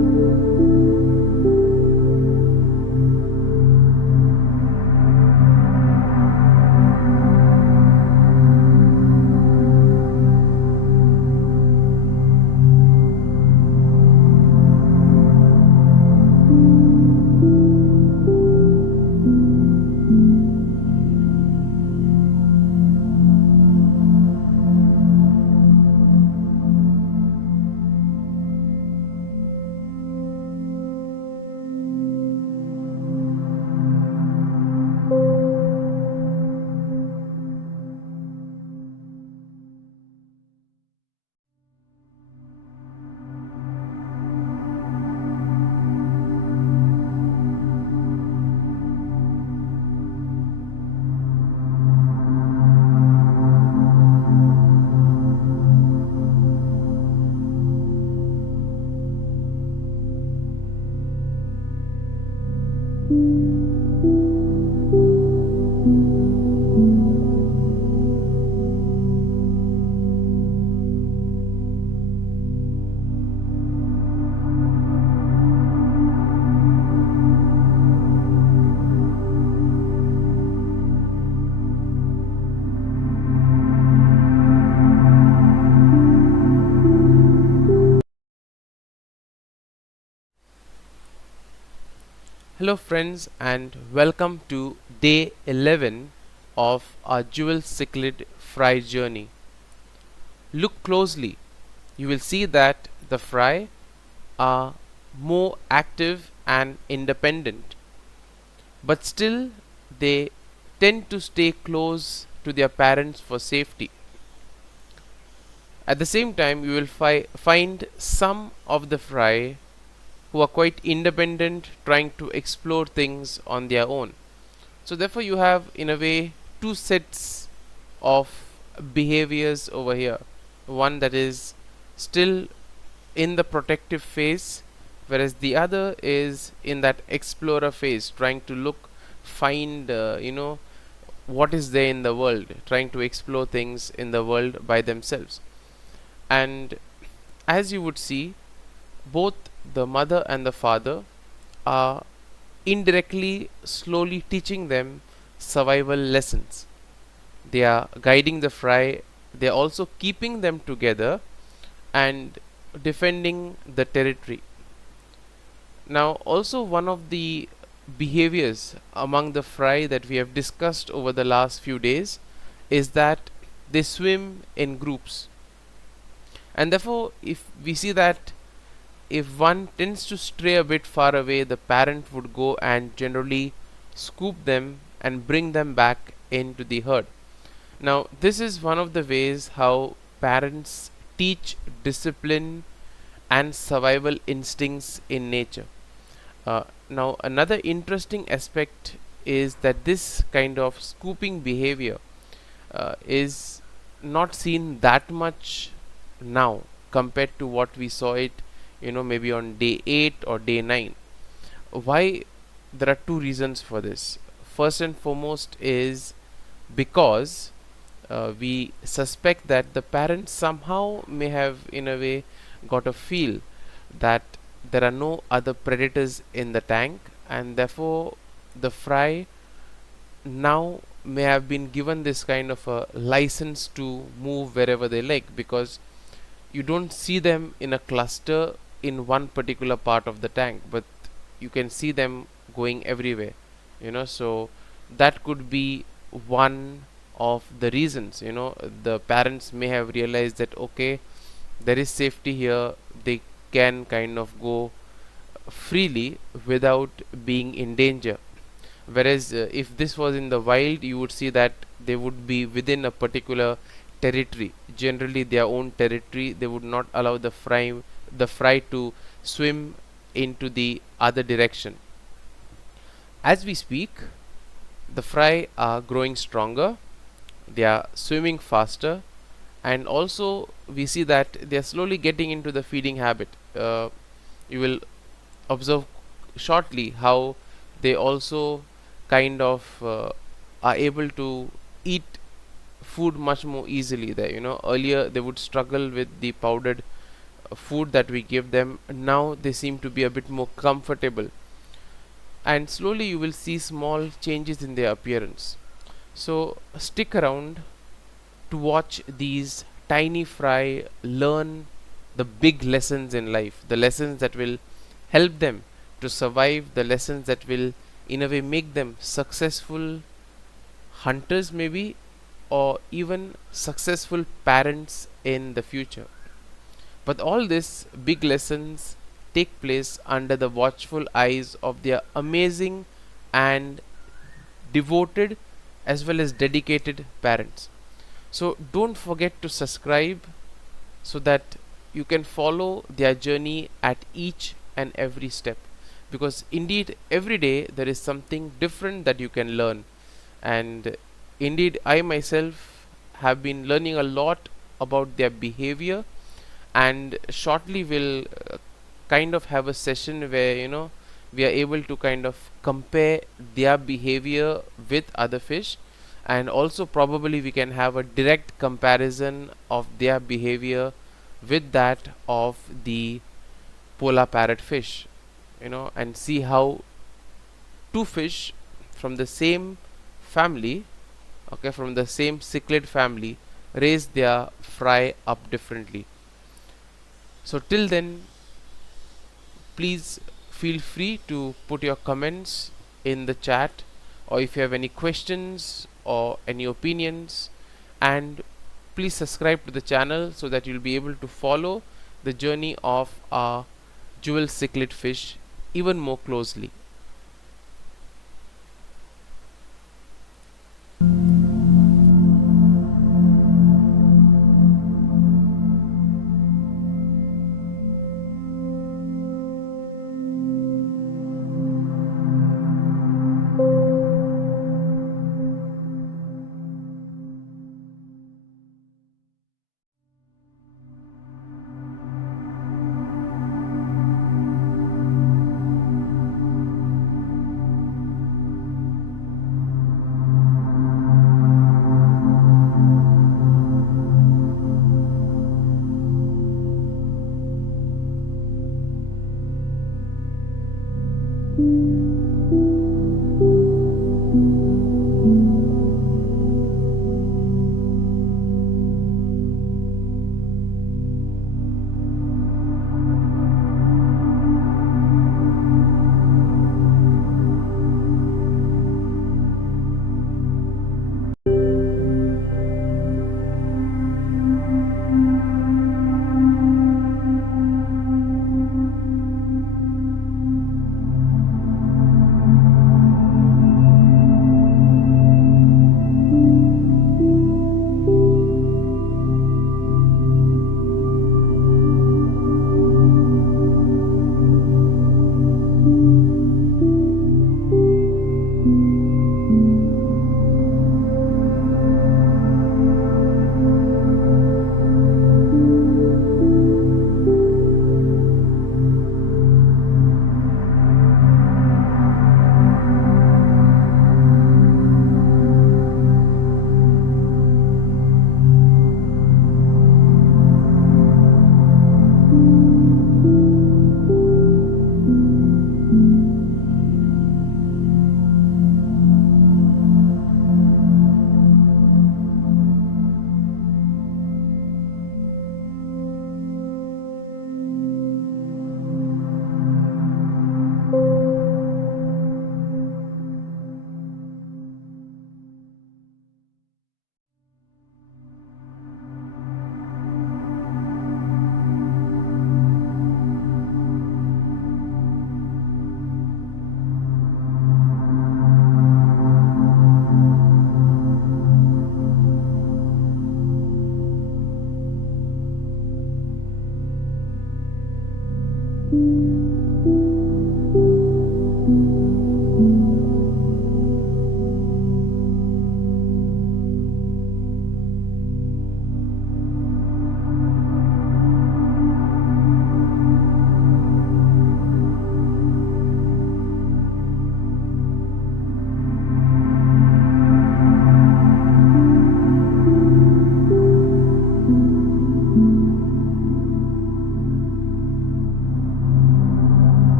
Hello friends and welcome to day 11 of our Jewel Cichlid fry journey. Look closely. You will see that the fry are more active and independent, but still they tend to stay close to their parents for safety. At the same time, you will find some of the fry who are quite independent, trying to explore things on their own. So therefore you have in a way two sets of behaviors over here. One that is still in the protective phase, whereas the other is in that explorer phase, trying to find what is there in the world, trying to explore things in the world by themselves. And as you would see, both the mother and the father are indirectly slowly teaching them survival lessons. They are guiding the fry, they are also keeping them together and defending the territory. Now also one of the behaviors among the fry that we have discussed over the last few days is that they swim in groups, and therefore if we see that if one tends to stray a bit far away, the parent would go and generally scoop them and bring them back into the herd. Now, this is one of the ways how parents teach discipline and survival instincts in nature. Now, another interesting aspect is that this kind of scooping behavior is not seen that much now compared to what we saw it maybe on day 8 or day 9. Why? There are two reasons for this. First and foremost is because we suspect that the parents somehow may have in a way got a feel that there are no other predators in the tank, and therefore the fry now may have been given this kind of a license to move wherever they like, because you don't see them in a cluster in one particular part of the tank, but you can see them going everywhere, so that could be one of the reasons. The parents may have realized that okay, there is safety here, they can kind of go freely without being in danger. Whereas if this was in the wild, you would see that they would be within a particular territory, generally their own territory. They would not allow the fry to swim into the other direction. As we speak, the fry are growing stronger, they are swimming faster, and also we see that they are slowly getting into the feeding habit. You will observe shortly how they also kind of are able to eat food much more easily there. Earlier they would struggle with the powdered food that we give them. Now they seem to be a bit more comfortable, and slowly you will see small changes in their appearance. So stick around to watch these tiny fry learn the big lessons in life, the lessons that will help them to survive, the lessons that will in a way make them successful hunters maybe, or even successful parents in the future. But all these big lessons take place under the watchful eyes of their amazing and devoted as well as dedicated parents. So don't forget to subscribe so that you can follow their journey at each and every step, because indeed every day there is something different that you can learn. And indeed I myself have been learning a lot about their behavior, and shortly we'll kind of have a session where we are able to kind of compare their behavior with other fish, and also probably we can have a direct comparison of their behavior with that of the polar parrot fish, and see how two fish from the same family, okay, from the same cichlid family, raise their fry up differently. So till then, please feel free to put your comments in the chat, or if you have any questions or any opinions, and please subscribe to the channel so that you'll be able to follow the journey of our Jewel Cichlid fish even more closely.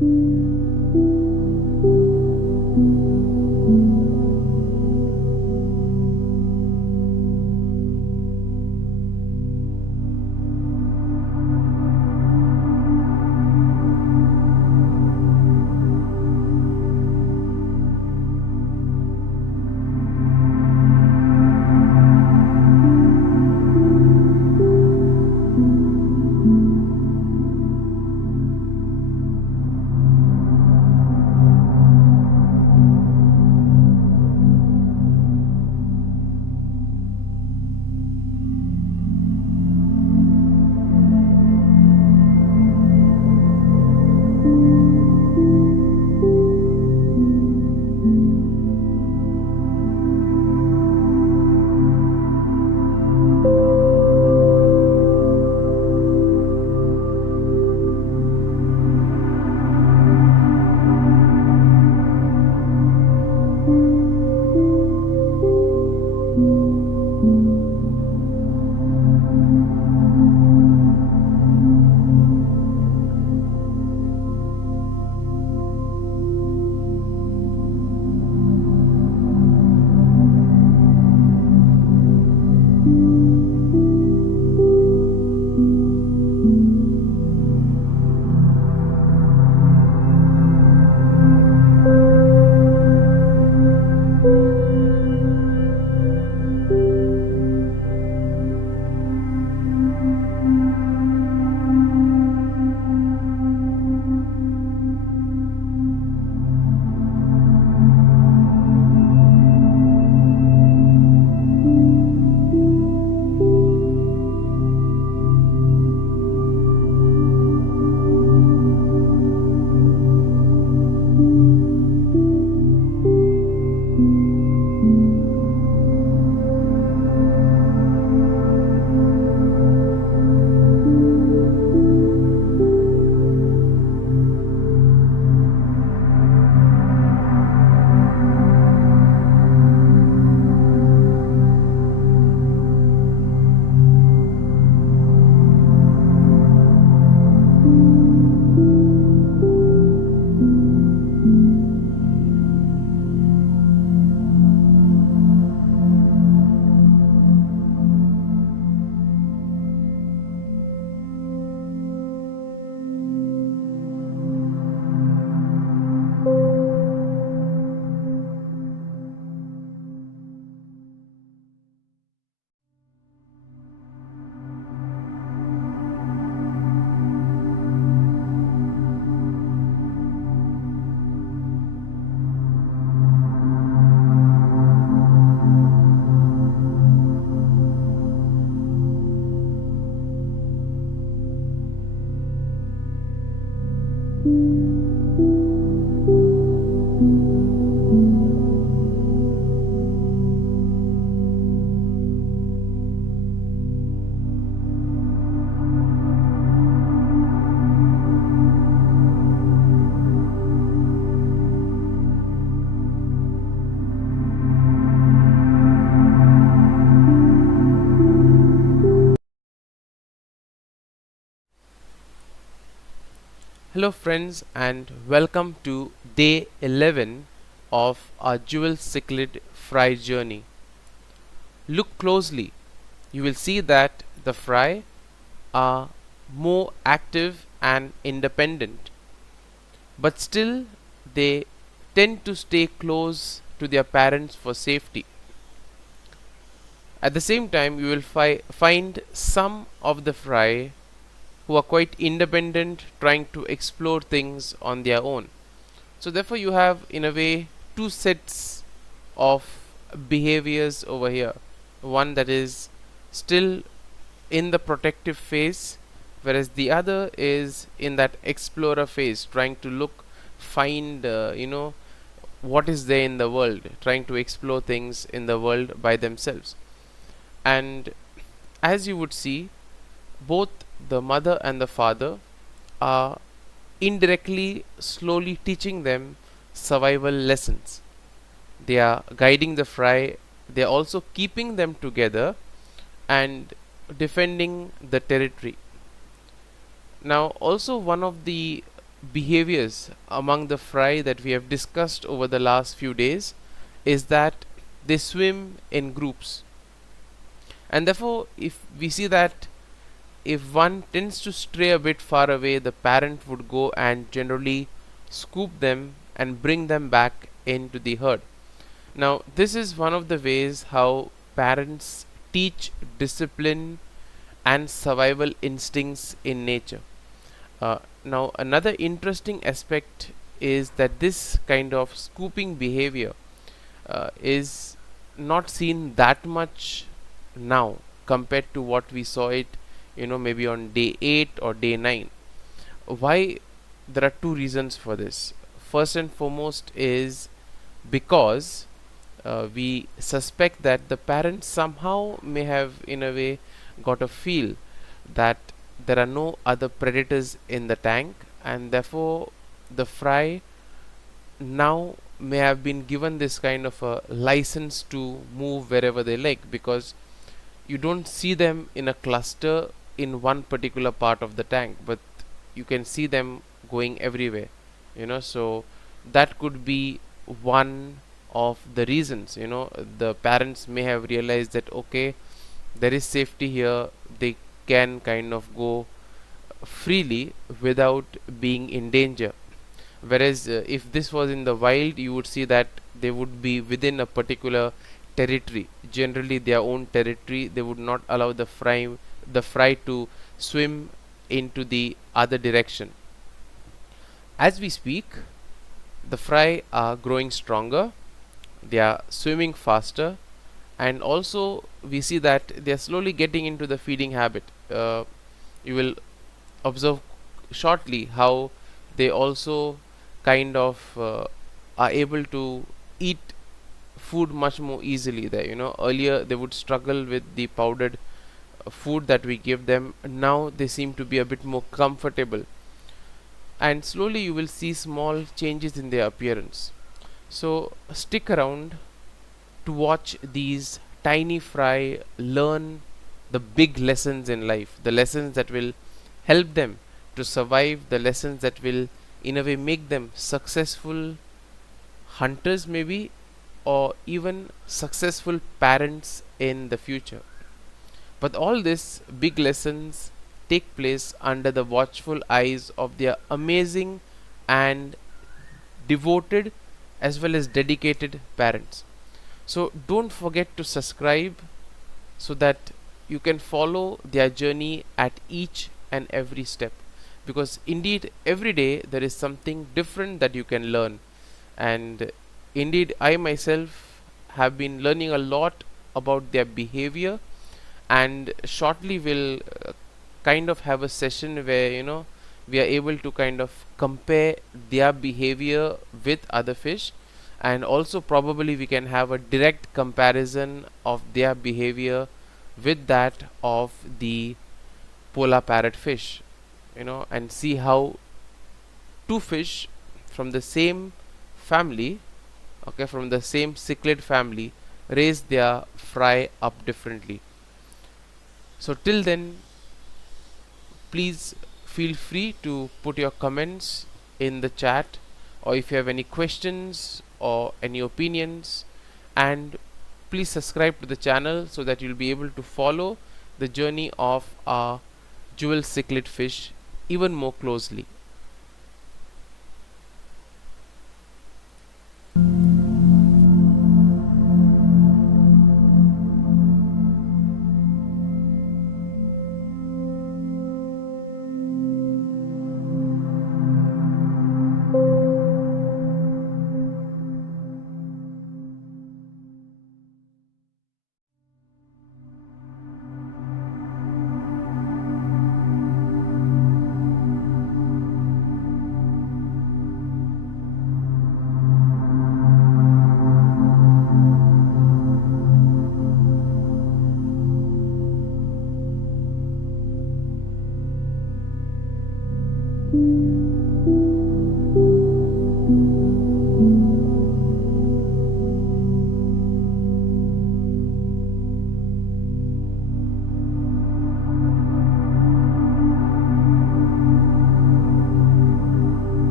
Hello friends, and welcome to day 11 of our Jewel Cichlid fry journey. Look closely. You will see that the fry are more active and independent, but still they tend to stay close to their parents for safety. At the same time, you will find some of the fry who are quite independent, trying to explore things on their own. So therefore you have, in a way, two sets of behaviors over here. One that is still in the protective phase, whereas the other is in that explorer phase, trying to find what is there in the world, trying to explore things in the world by themselves. And as you would see, both the mother and the father are indirectly slowly teaching them survival lessons. They are guiding the fry, they are also keeping them together and defending the territory. Now also, one of the behaviors among the fry that we have discussed over the last few days is that they swim in groups, and therefore if we see that if one tends to stray a bit far away, the parent would go and generally scoop them and bring them back into the herd. Now this is one of the ways how parents teach discipline and survival instincts in nature. Now another interesting aspect is that this kind of scooping behavior is not seen that much now compared to what we saw it, maybe on day 8 or day 9. Why? There are two reasons for this. First and foremost is because we suspect that the parents somehow may have in a way got a feel that there are no other predators in the tank, and therefore the fry now may have been given this kind of a license to move wherever they like, because you don't see them in a cluster in one particular part of the tank, but you can see them going everywhere, so that could be one of the reasons. The parents may have realized that okay, there is safety here, they can kind of go freely without being in danger. Whereas if this was in the wild, you would see that they would be within a particular territory, generally their own territory. They would not allow the fry to swim into the other direction. As we speak, the fry are growing stronger, they are swimming faster, and also we see that they are slowly getting into the feeding habit. You will observe shortly how they also kind of are able to eat food much more easily there. Earlier they would struggle with the powdered food that we give them. Now they seem to be a bit more comfortable, and slowly you will see small changes in their appearance. So stick around to watch these tiny fry learn the big lessons in life, the lessons that will help them to survive, the lessons that will in a way make them successful hunters maybe, or even successful parents in the future. But all these big lessons take place under the watchful eyes of their amazing and devoted as well as dedicated parents. So don't forget to subscribe so that you can follow their journey at each and every step, because indeed every day there is something different that you can learn. And indeed I myself have been learning a lot about their behavior, and shortly we'll kind of have a session where we are able to kind of compare their behavior with other fish, and also probably we can have a direct comparison of their behavior with that of the polar parrot fish, and see how two fish from the same family, okay, from the same cichlid family, raise their fry up differently. So till then, please feel free to put your comments in the chat, or if you have any questions or any opinions, and please subscribe to the channel so that you'll be able to follow the journey of our jewel cichlid fish even more closely.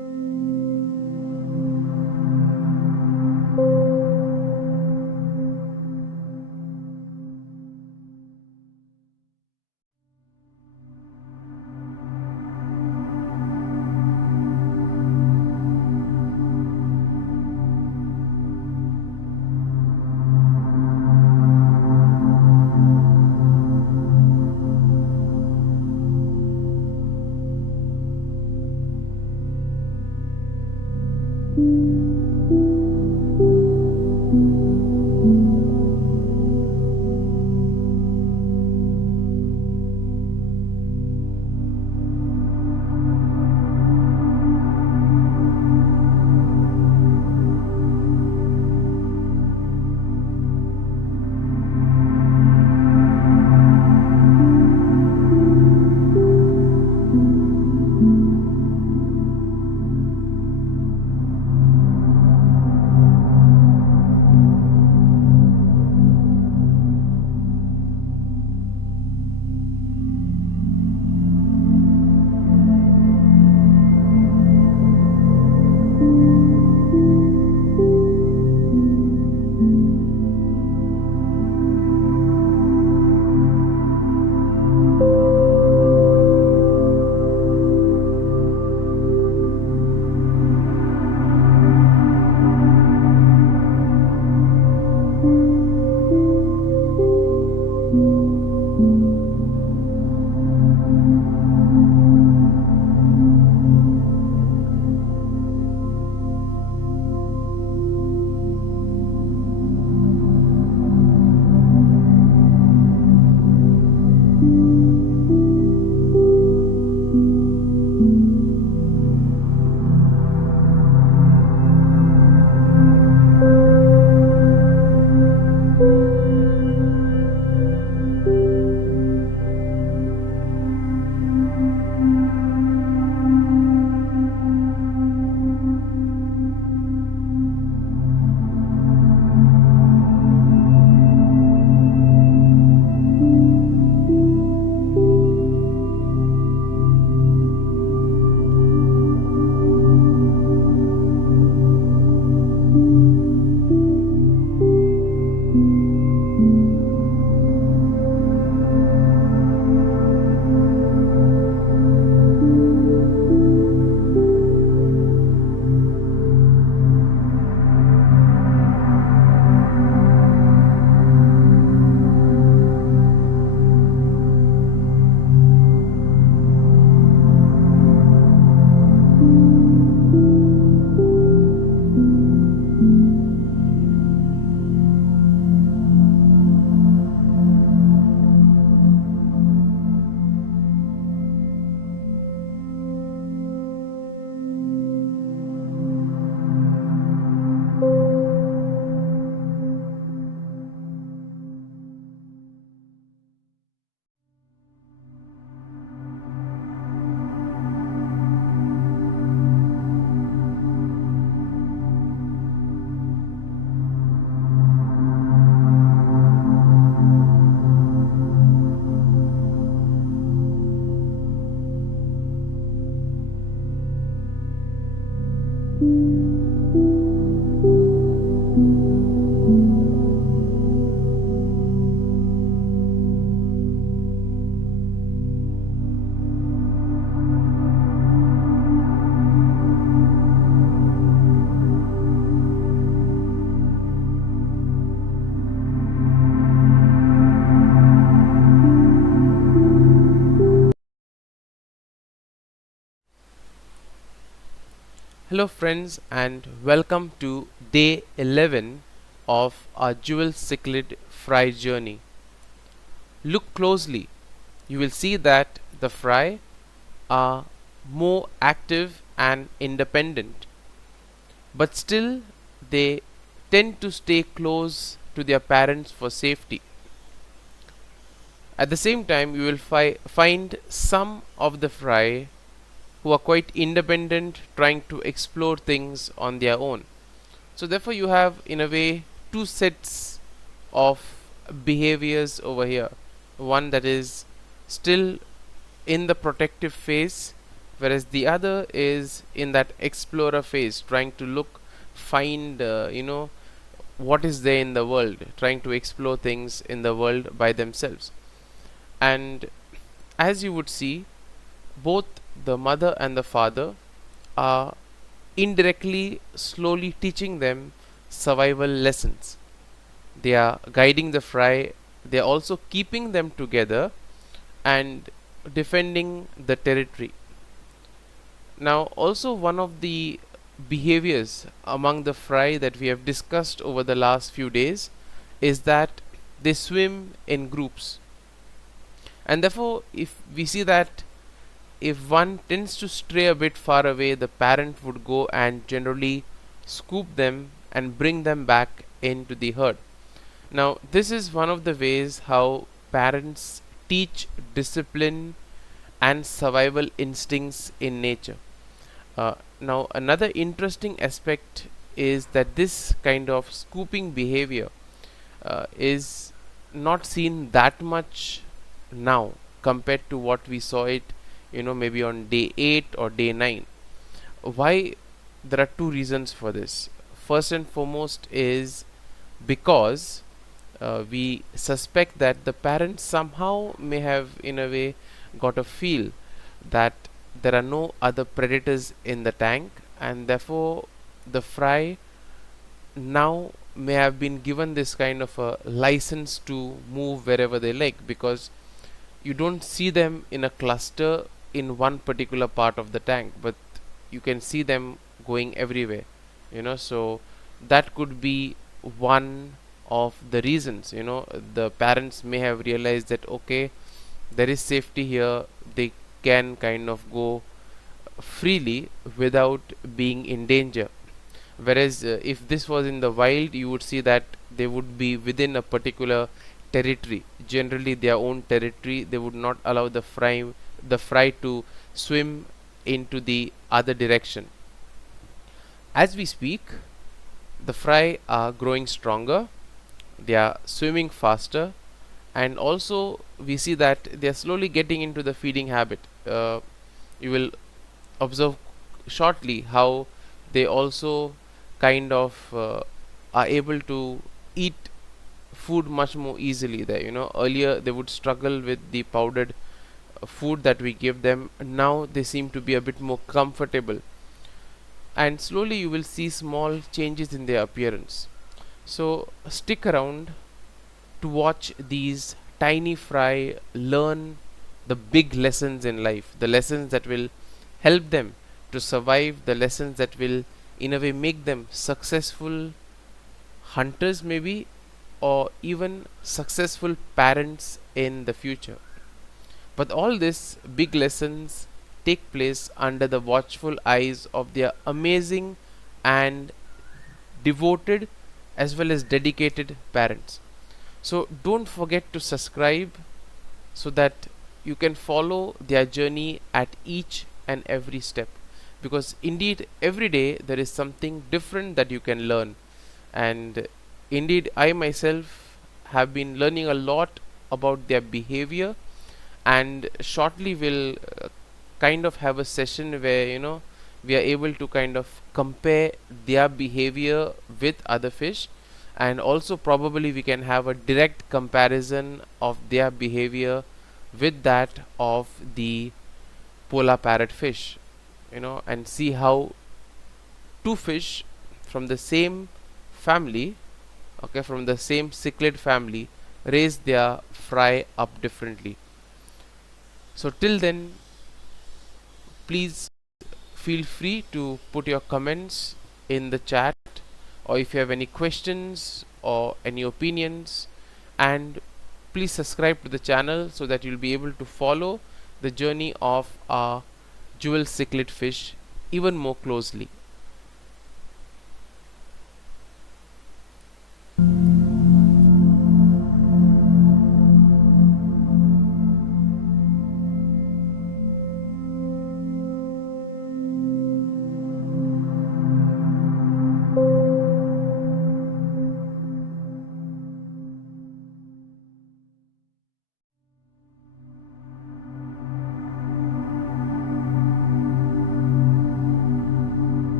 Hello friends and welcome to day 11 of our Jewel Cichlid fry journey. Look closely. You will see that the fry are more active and independent, but still they tend to stay close to their parents for safety. At the same time, you will find some of the fry who are quite independent, trying to explore things on their own. So therefore you have in a way two sets of behaviors over here. One that is still in the protective phase, whereas the other is in that explorer phase, trying to find what is there in the world, trying to explore things in the world by themselves. And as you would see, both the mother and the father are indirectly slowly teaching them survival lessons. They are guiding the fry, they are also keeping them together and defending the territory. Now also one of the behaviors among the fry that we have discussed over the last few days is that they swim in groups, and therefore if we see that if one tends to stray a bit far away, the parent would go and generally scoop them and bring them back into the herd. Now, this is one of the ways how parents teach discipline and survival instincts in nature. Now, another interesting aspect is that this kind of scooping behavior is not seen that much now compared to what we saw it maybe on day 8 or day 9. Why? There are two reasons for this. First and foremost is because we suspect that the parents somehow may have in a way got a feel that there are no other predators in the tank, and therefore the fry now may have been given this kind of a license to move wherever they like, because you don't see them in a cluster in one particular part of the tank, but you can see them going everywhere, so that could be one of the reasons. The parents may have realized that okay, there is safety here, they can kind of go freely without being in danger. Whereas if this was in the wild, you would see that they would be within a particular territory, generally their own territory. They would not allow the fry to swim into the other direction. As we speak, the fry are growing stronger, they are swimming faster, and also we see that they are slowly getting into the feeding habit. You will observe shortly how they also kind of are able to eat food much more easily there. Earlier they would struggle with the powdered food that we give them. Now they seem to be a bit more comfortable, and slowly you will see small changes in their appearance. So stick around to watch these tiny fry learn the big lessons in life, the lessons that will help them to survive, the lessons that will in a way make them successful hunters maybe, or even successful parents in the future. But all these big lessons take place under the watchful eyes of their amazing and devoted as well as dedicated parents. So don't forget to subscribe so that you can follow their journey at each and every step, because indeed every day there is something different that you can learn. And indeed I myself have been learning a lot about their behavior, and shortly we'll kind of have a session where we are able to kind of compare their behavior with other fish, and also probably we can have a direct comparison of their behavior with that of the polar parrot fish, and see how two fish from the same family, okay, from the same cichlid family, raise their fry up differently. So till then, please feel free to put your comments in the chat, or if you have any questions or any opinions, and please subscribe to the channel so that you'll be able to follow the journey of our Jewel Cichlid fish even more closely.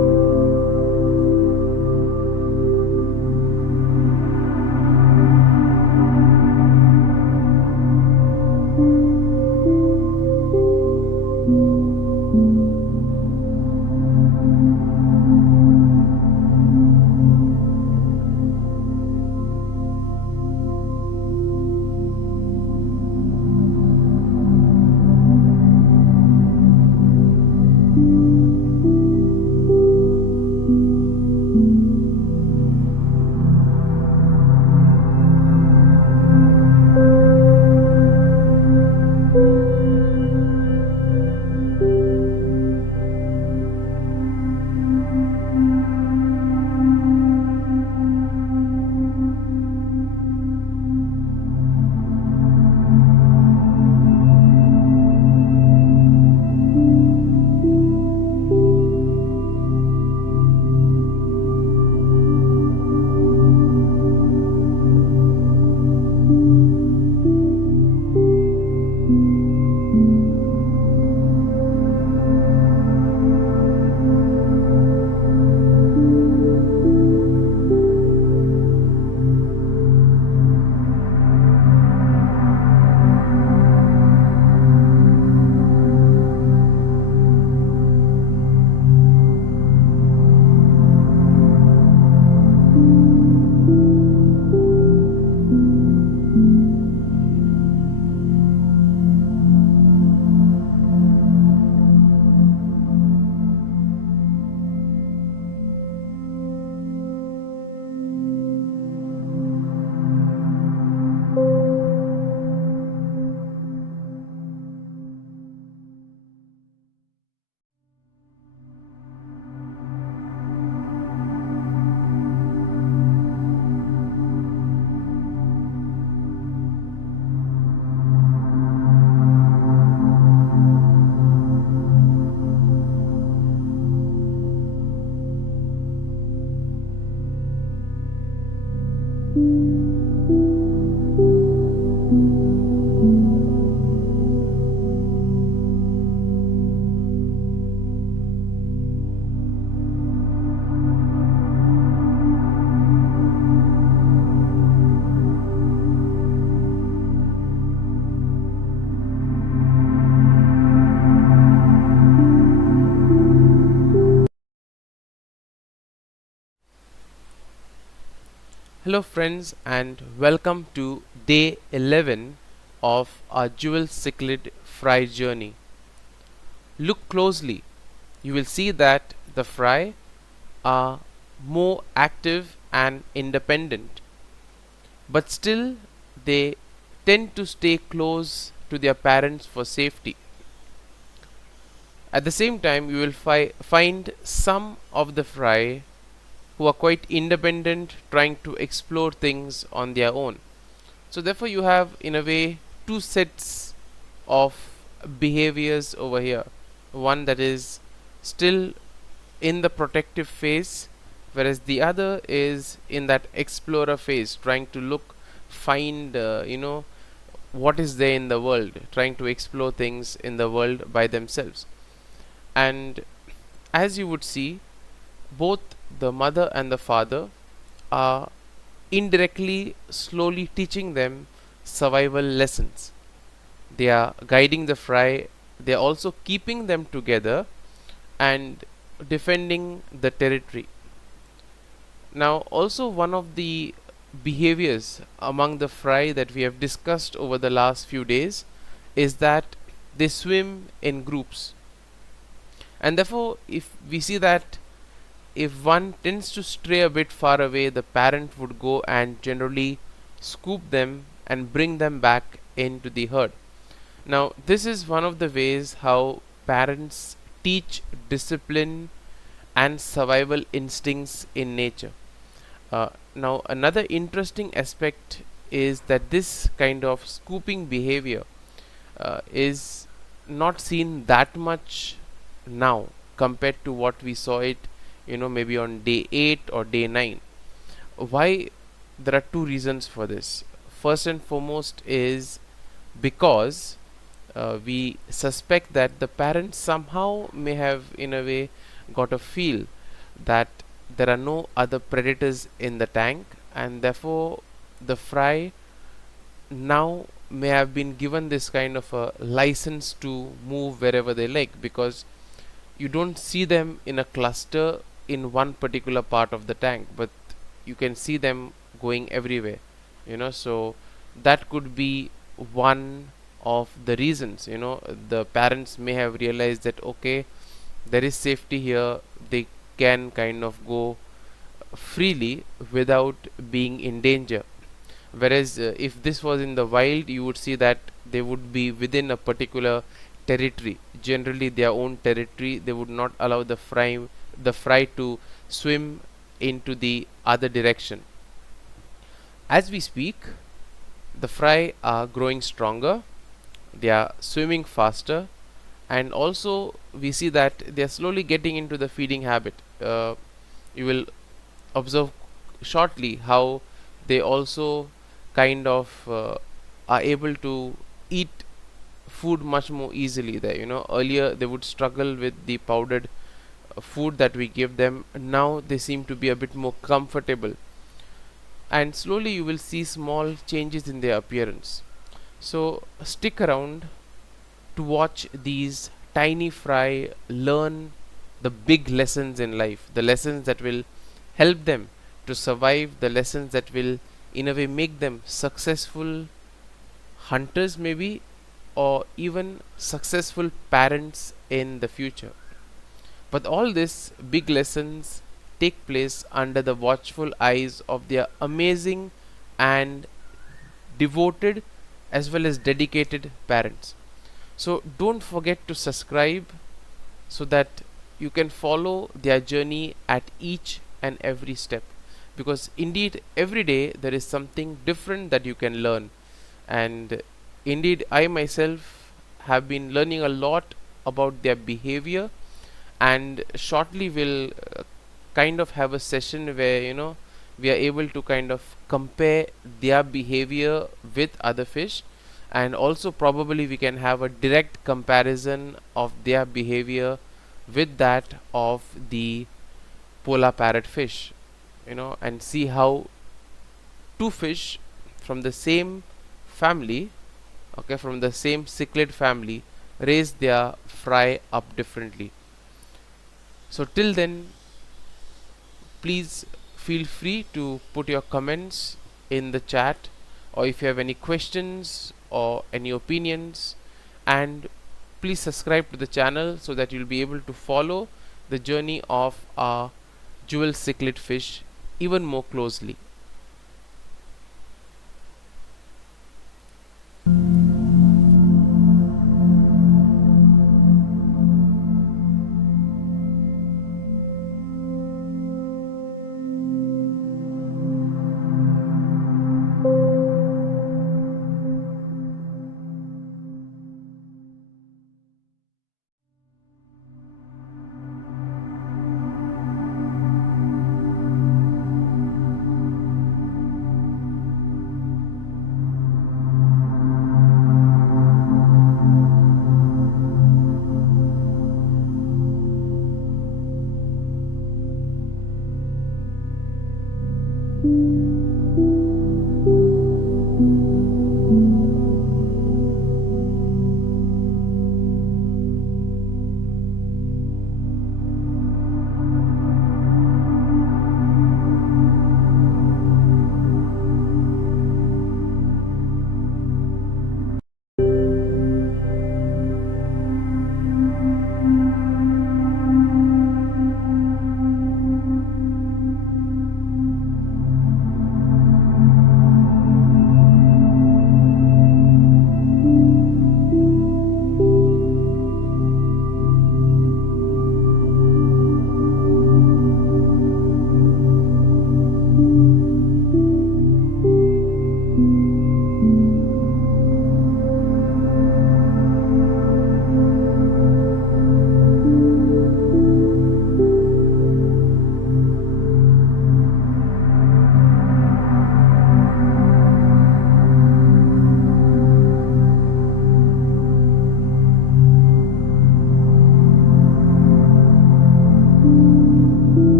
Hello friends, and welcome to day 11 of our Jewel Cichlid fry journey. Look closely. You will see that the fry are more active and independent, but still they tend to stay close to their parents for safety. At the same time, you will find some of the fry who are quite independent, trying to explore things on their own. So therefore you have in a way two sets of behaviors over here. One that is still in the protective phase, whereas the other is in that explorer phase, trying to find what is there in the world, trying to explore things in the world by themselves. And as you would see, both the mother and the father are indirectly slowly teaching them survival lessons. They are guiding the fry, they are also keeping them together and defending the territory. Now also one of the behaviors among the fry that we have discussed over the last few days is that they swim in groups, and therefore if we see that if one tends to stray a bit far away, the parent would go and generally scoop them and bring them back into the herd. Now, this is one of the ways how parents teach discipline and survival instincts in nature. Now, another interesting aspect is that this kind of scooping behavior is not seen that much now compared to what we saw it maybe on day 8 or day 9. Why? There are two reasons for this. First and foremost is because we suspect that the parents somehow may have in a way got a feel that there are no other predators in the tank, and therefore the fry now may have been given this kind of a license to move wherever they like, because you don't see them in a cluster in one particular part of the tank, but you can see them going everywhere, so that could be one of the reasons. The parents may have realized that okay, there is safety here, they can kind of go freely without being in danger. Whereas if this was in the wild, you would see that they would be within a particular territory, generally their own territory. They would not allow the fry to swim into the other direction. As we speak, the fry are growing stronger, they are swimming faster, and also we see that they are slowly getting into the feeding habit. You will observe shortly how they also kind of are able to eat food much more easily there. Earlier they would struggle with the powdered food that we give them. Now they seem to be a bit more comfortable, and slowly you will see small changes in their appearance. So stick around to watch these tiny fry learn the big lessons in life, the lessons that will help them to survive, the lessons that will in a way make them successful hunters maybe, or even successful parents in the future. But all these big lessons take place under the watchful eyes of their amazing and devoted as well as dedicated parents. So don't forget to subscribe so that you can follow their journey at each and every step, because indeed every day there is something different that you can learn. And indeed I myself have been learning a lot about their behavior, and shortly we'll kind of have a session where we are able to kind of compare their behavior with other fish, and also probably we can have a direct comparison of their behavior with that of the polar parrotfish, and see how two fish from the same family, okay, from the same cichlid family, raise their fry up differently. So till then, please feel free to put your comments in the chat, or if you have any questions or any opinions, and please subscribe to the channel so that you'll be able to follow the journey of our Jewel Cichlid fish even more closely.